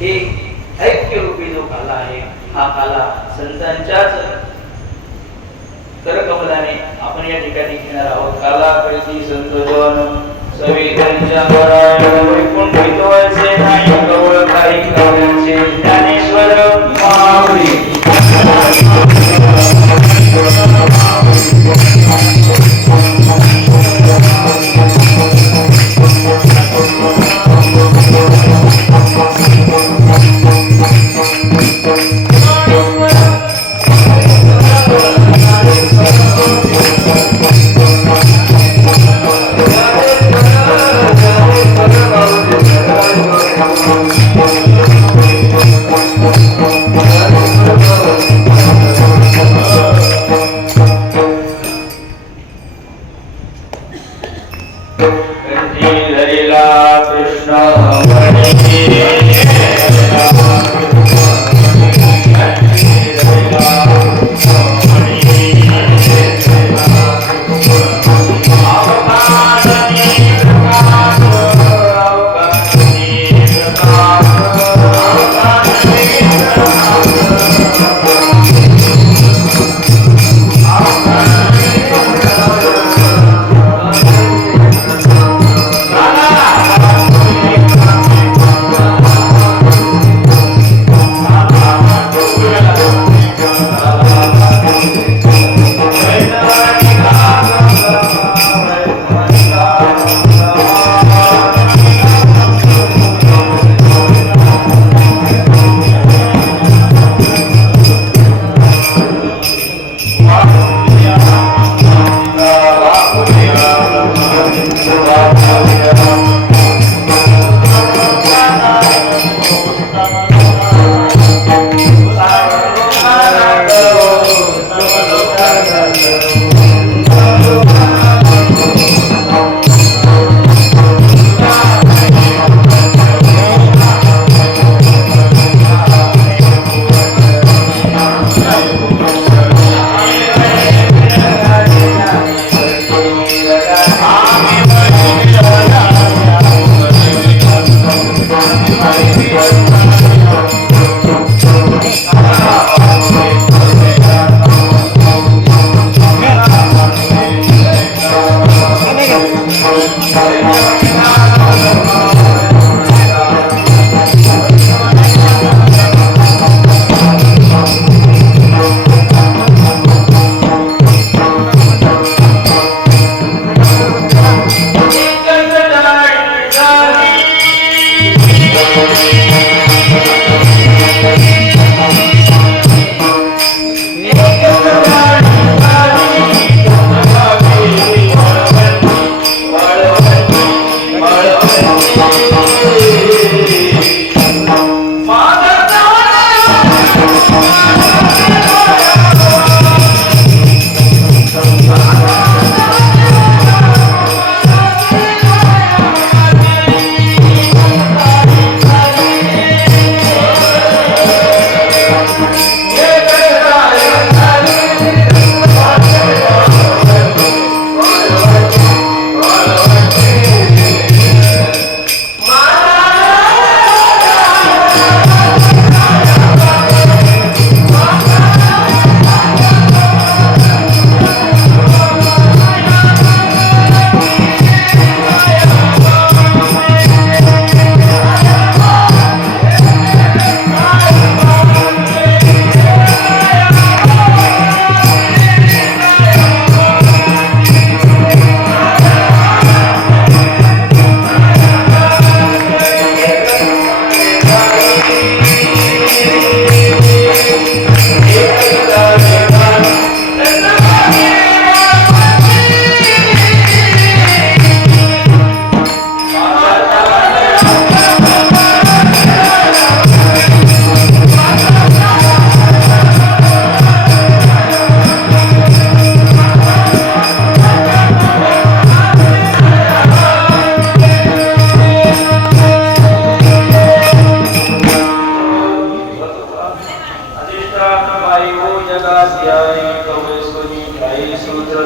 हे ऐक्य रूपी जो काला आहे हा काला संतांच्याच करकमलाने आपण या ठिकाणी घेणार आहोत. काला प्रेती संत जन सवे त्यांच्या नारायण वैकुंठितो असे नाही कवळ काही काव्यांचे ज्ञानेश्वर माऊली.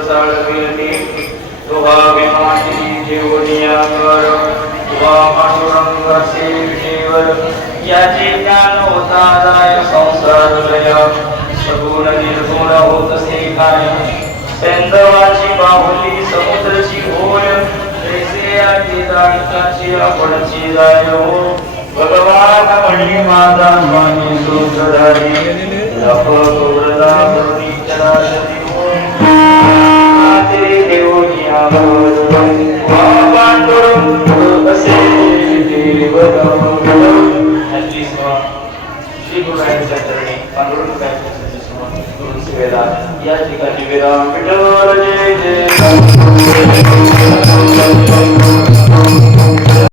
चालविली तुहा विमानी जीवनिया कर तुहा पांडुरंग सेविकेवर याचे ज्ञान होता जाय संसार लय सगुण निर्गुण होतसे काय सेंदवाची बाहुली समुद्रची होय तैसे आधी दाणकाची आपणची जाय हो भगवान म्हणे माझा माने सूत्रधारी लप गौरदा करुणी चराचरी हो आते देवनिया पांडुरंग असे देव हल्ली श्री गुरुरायांच्या चरणी पांडुरंग सेवेला या ठिकाणी विराम विठ्ठल जय जय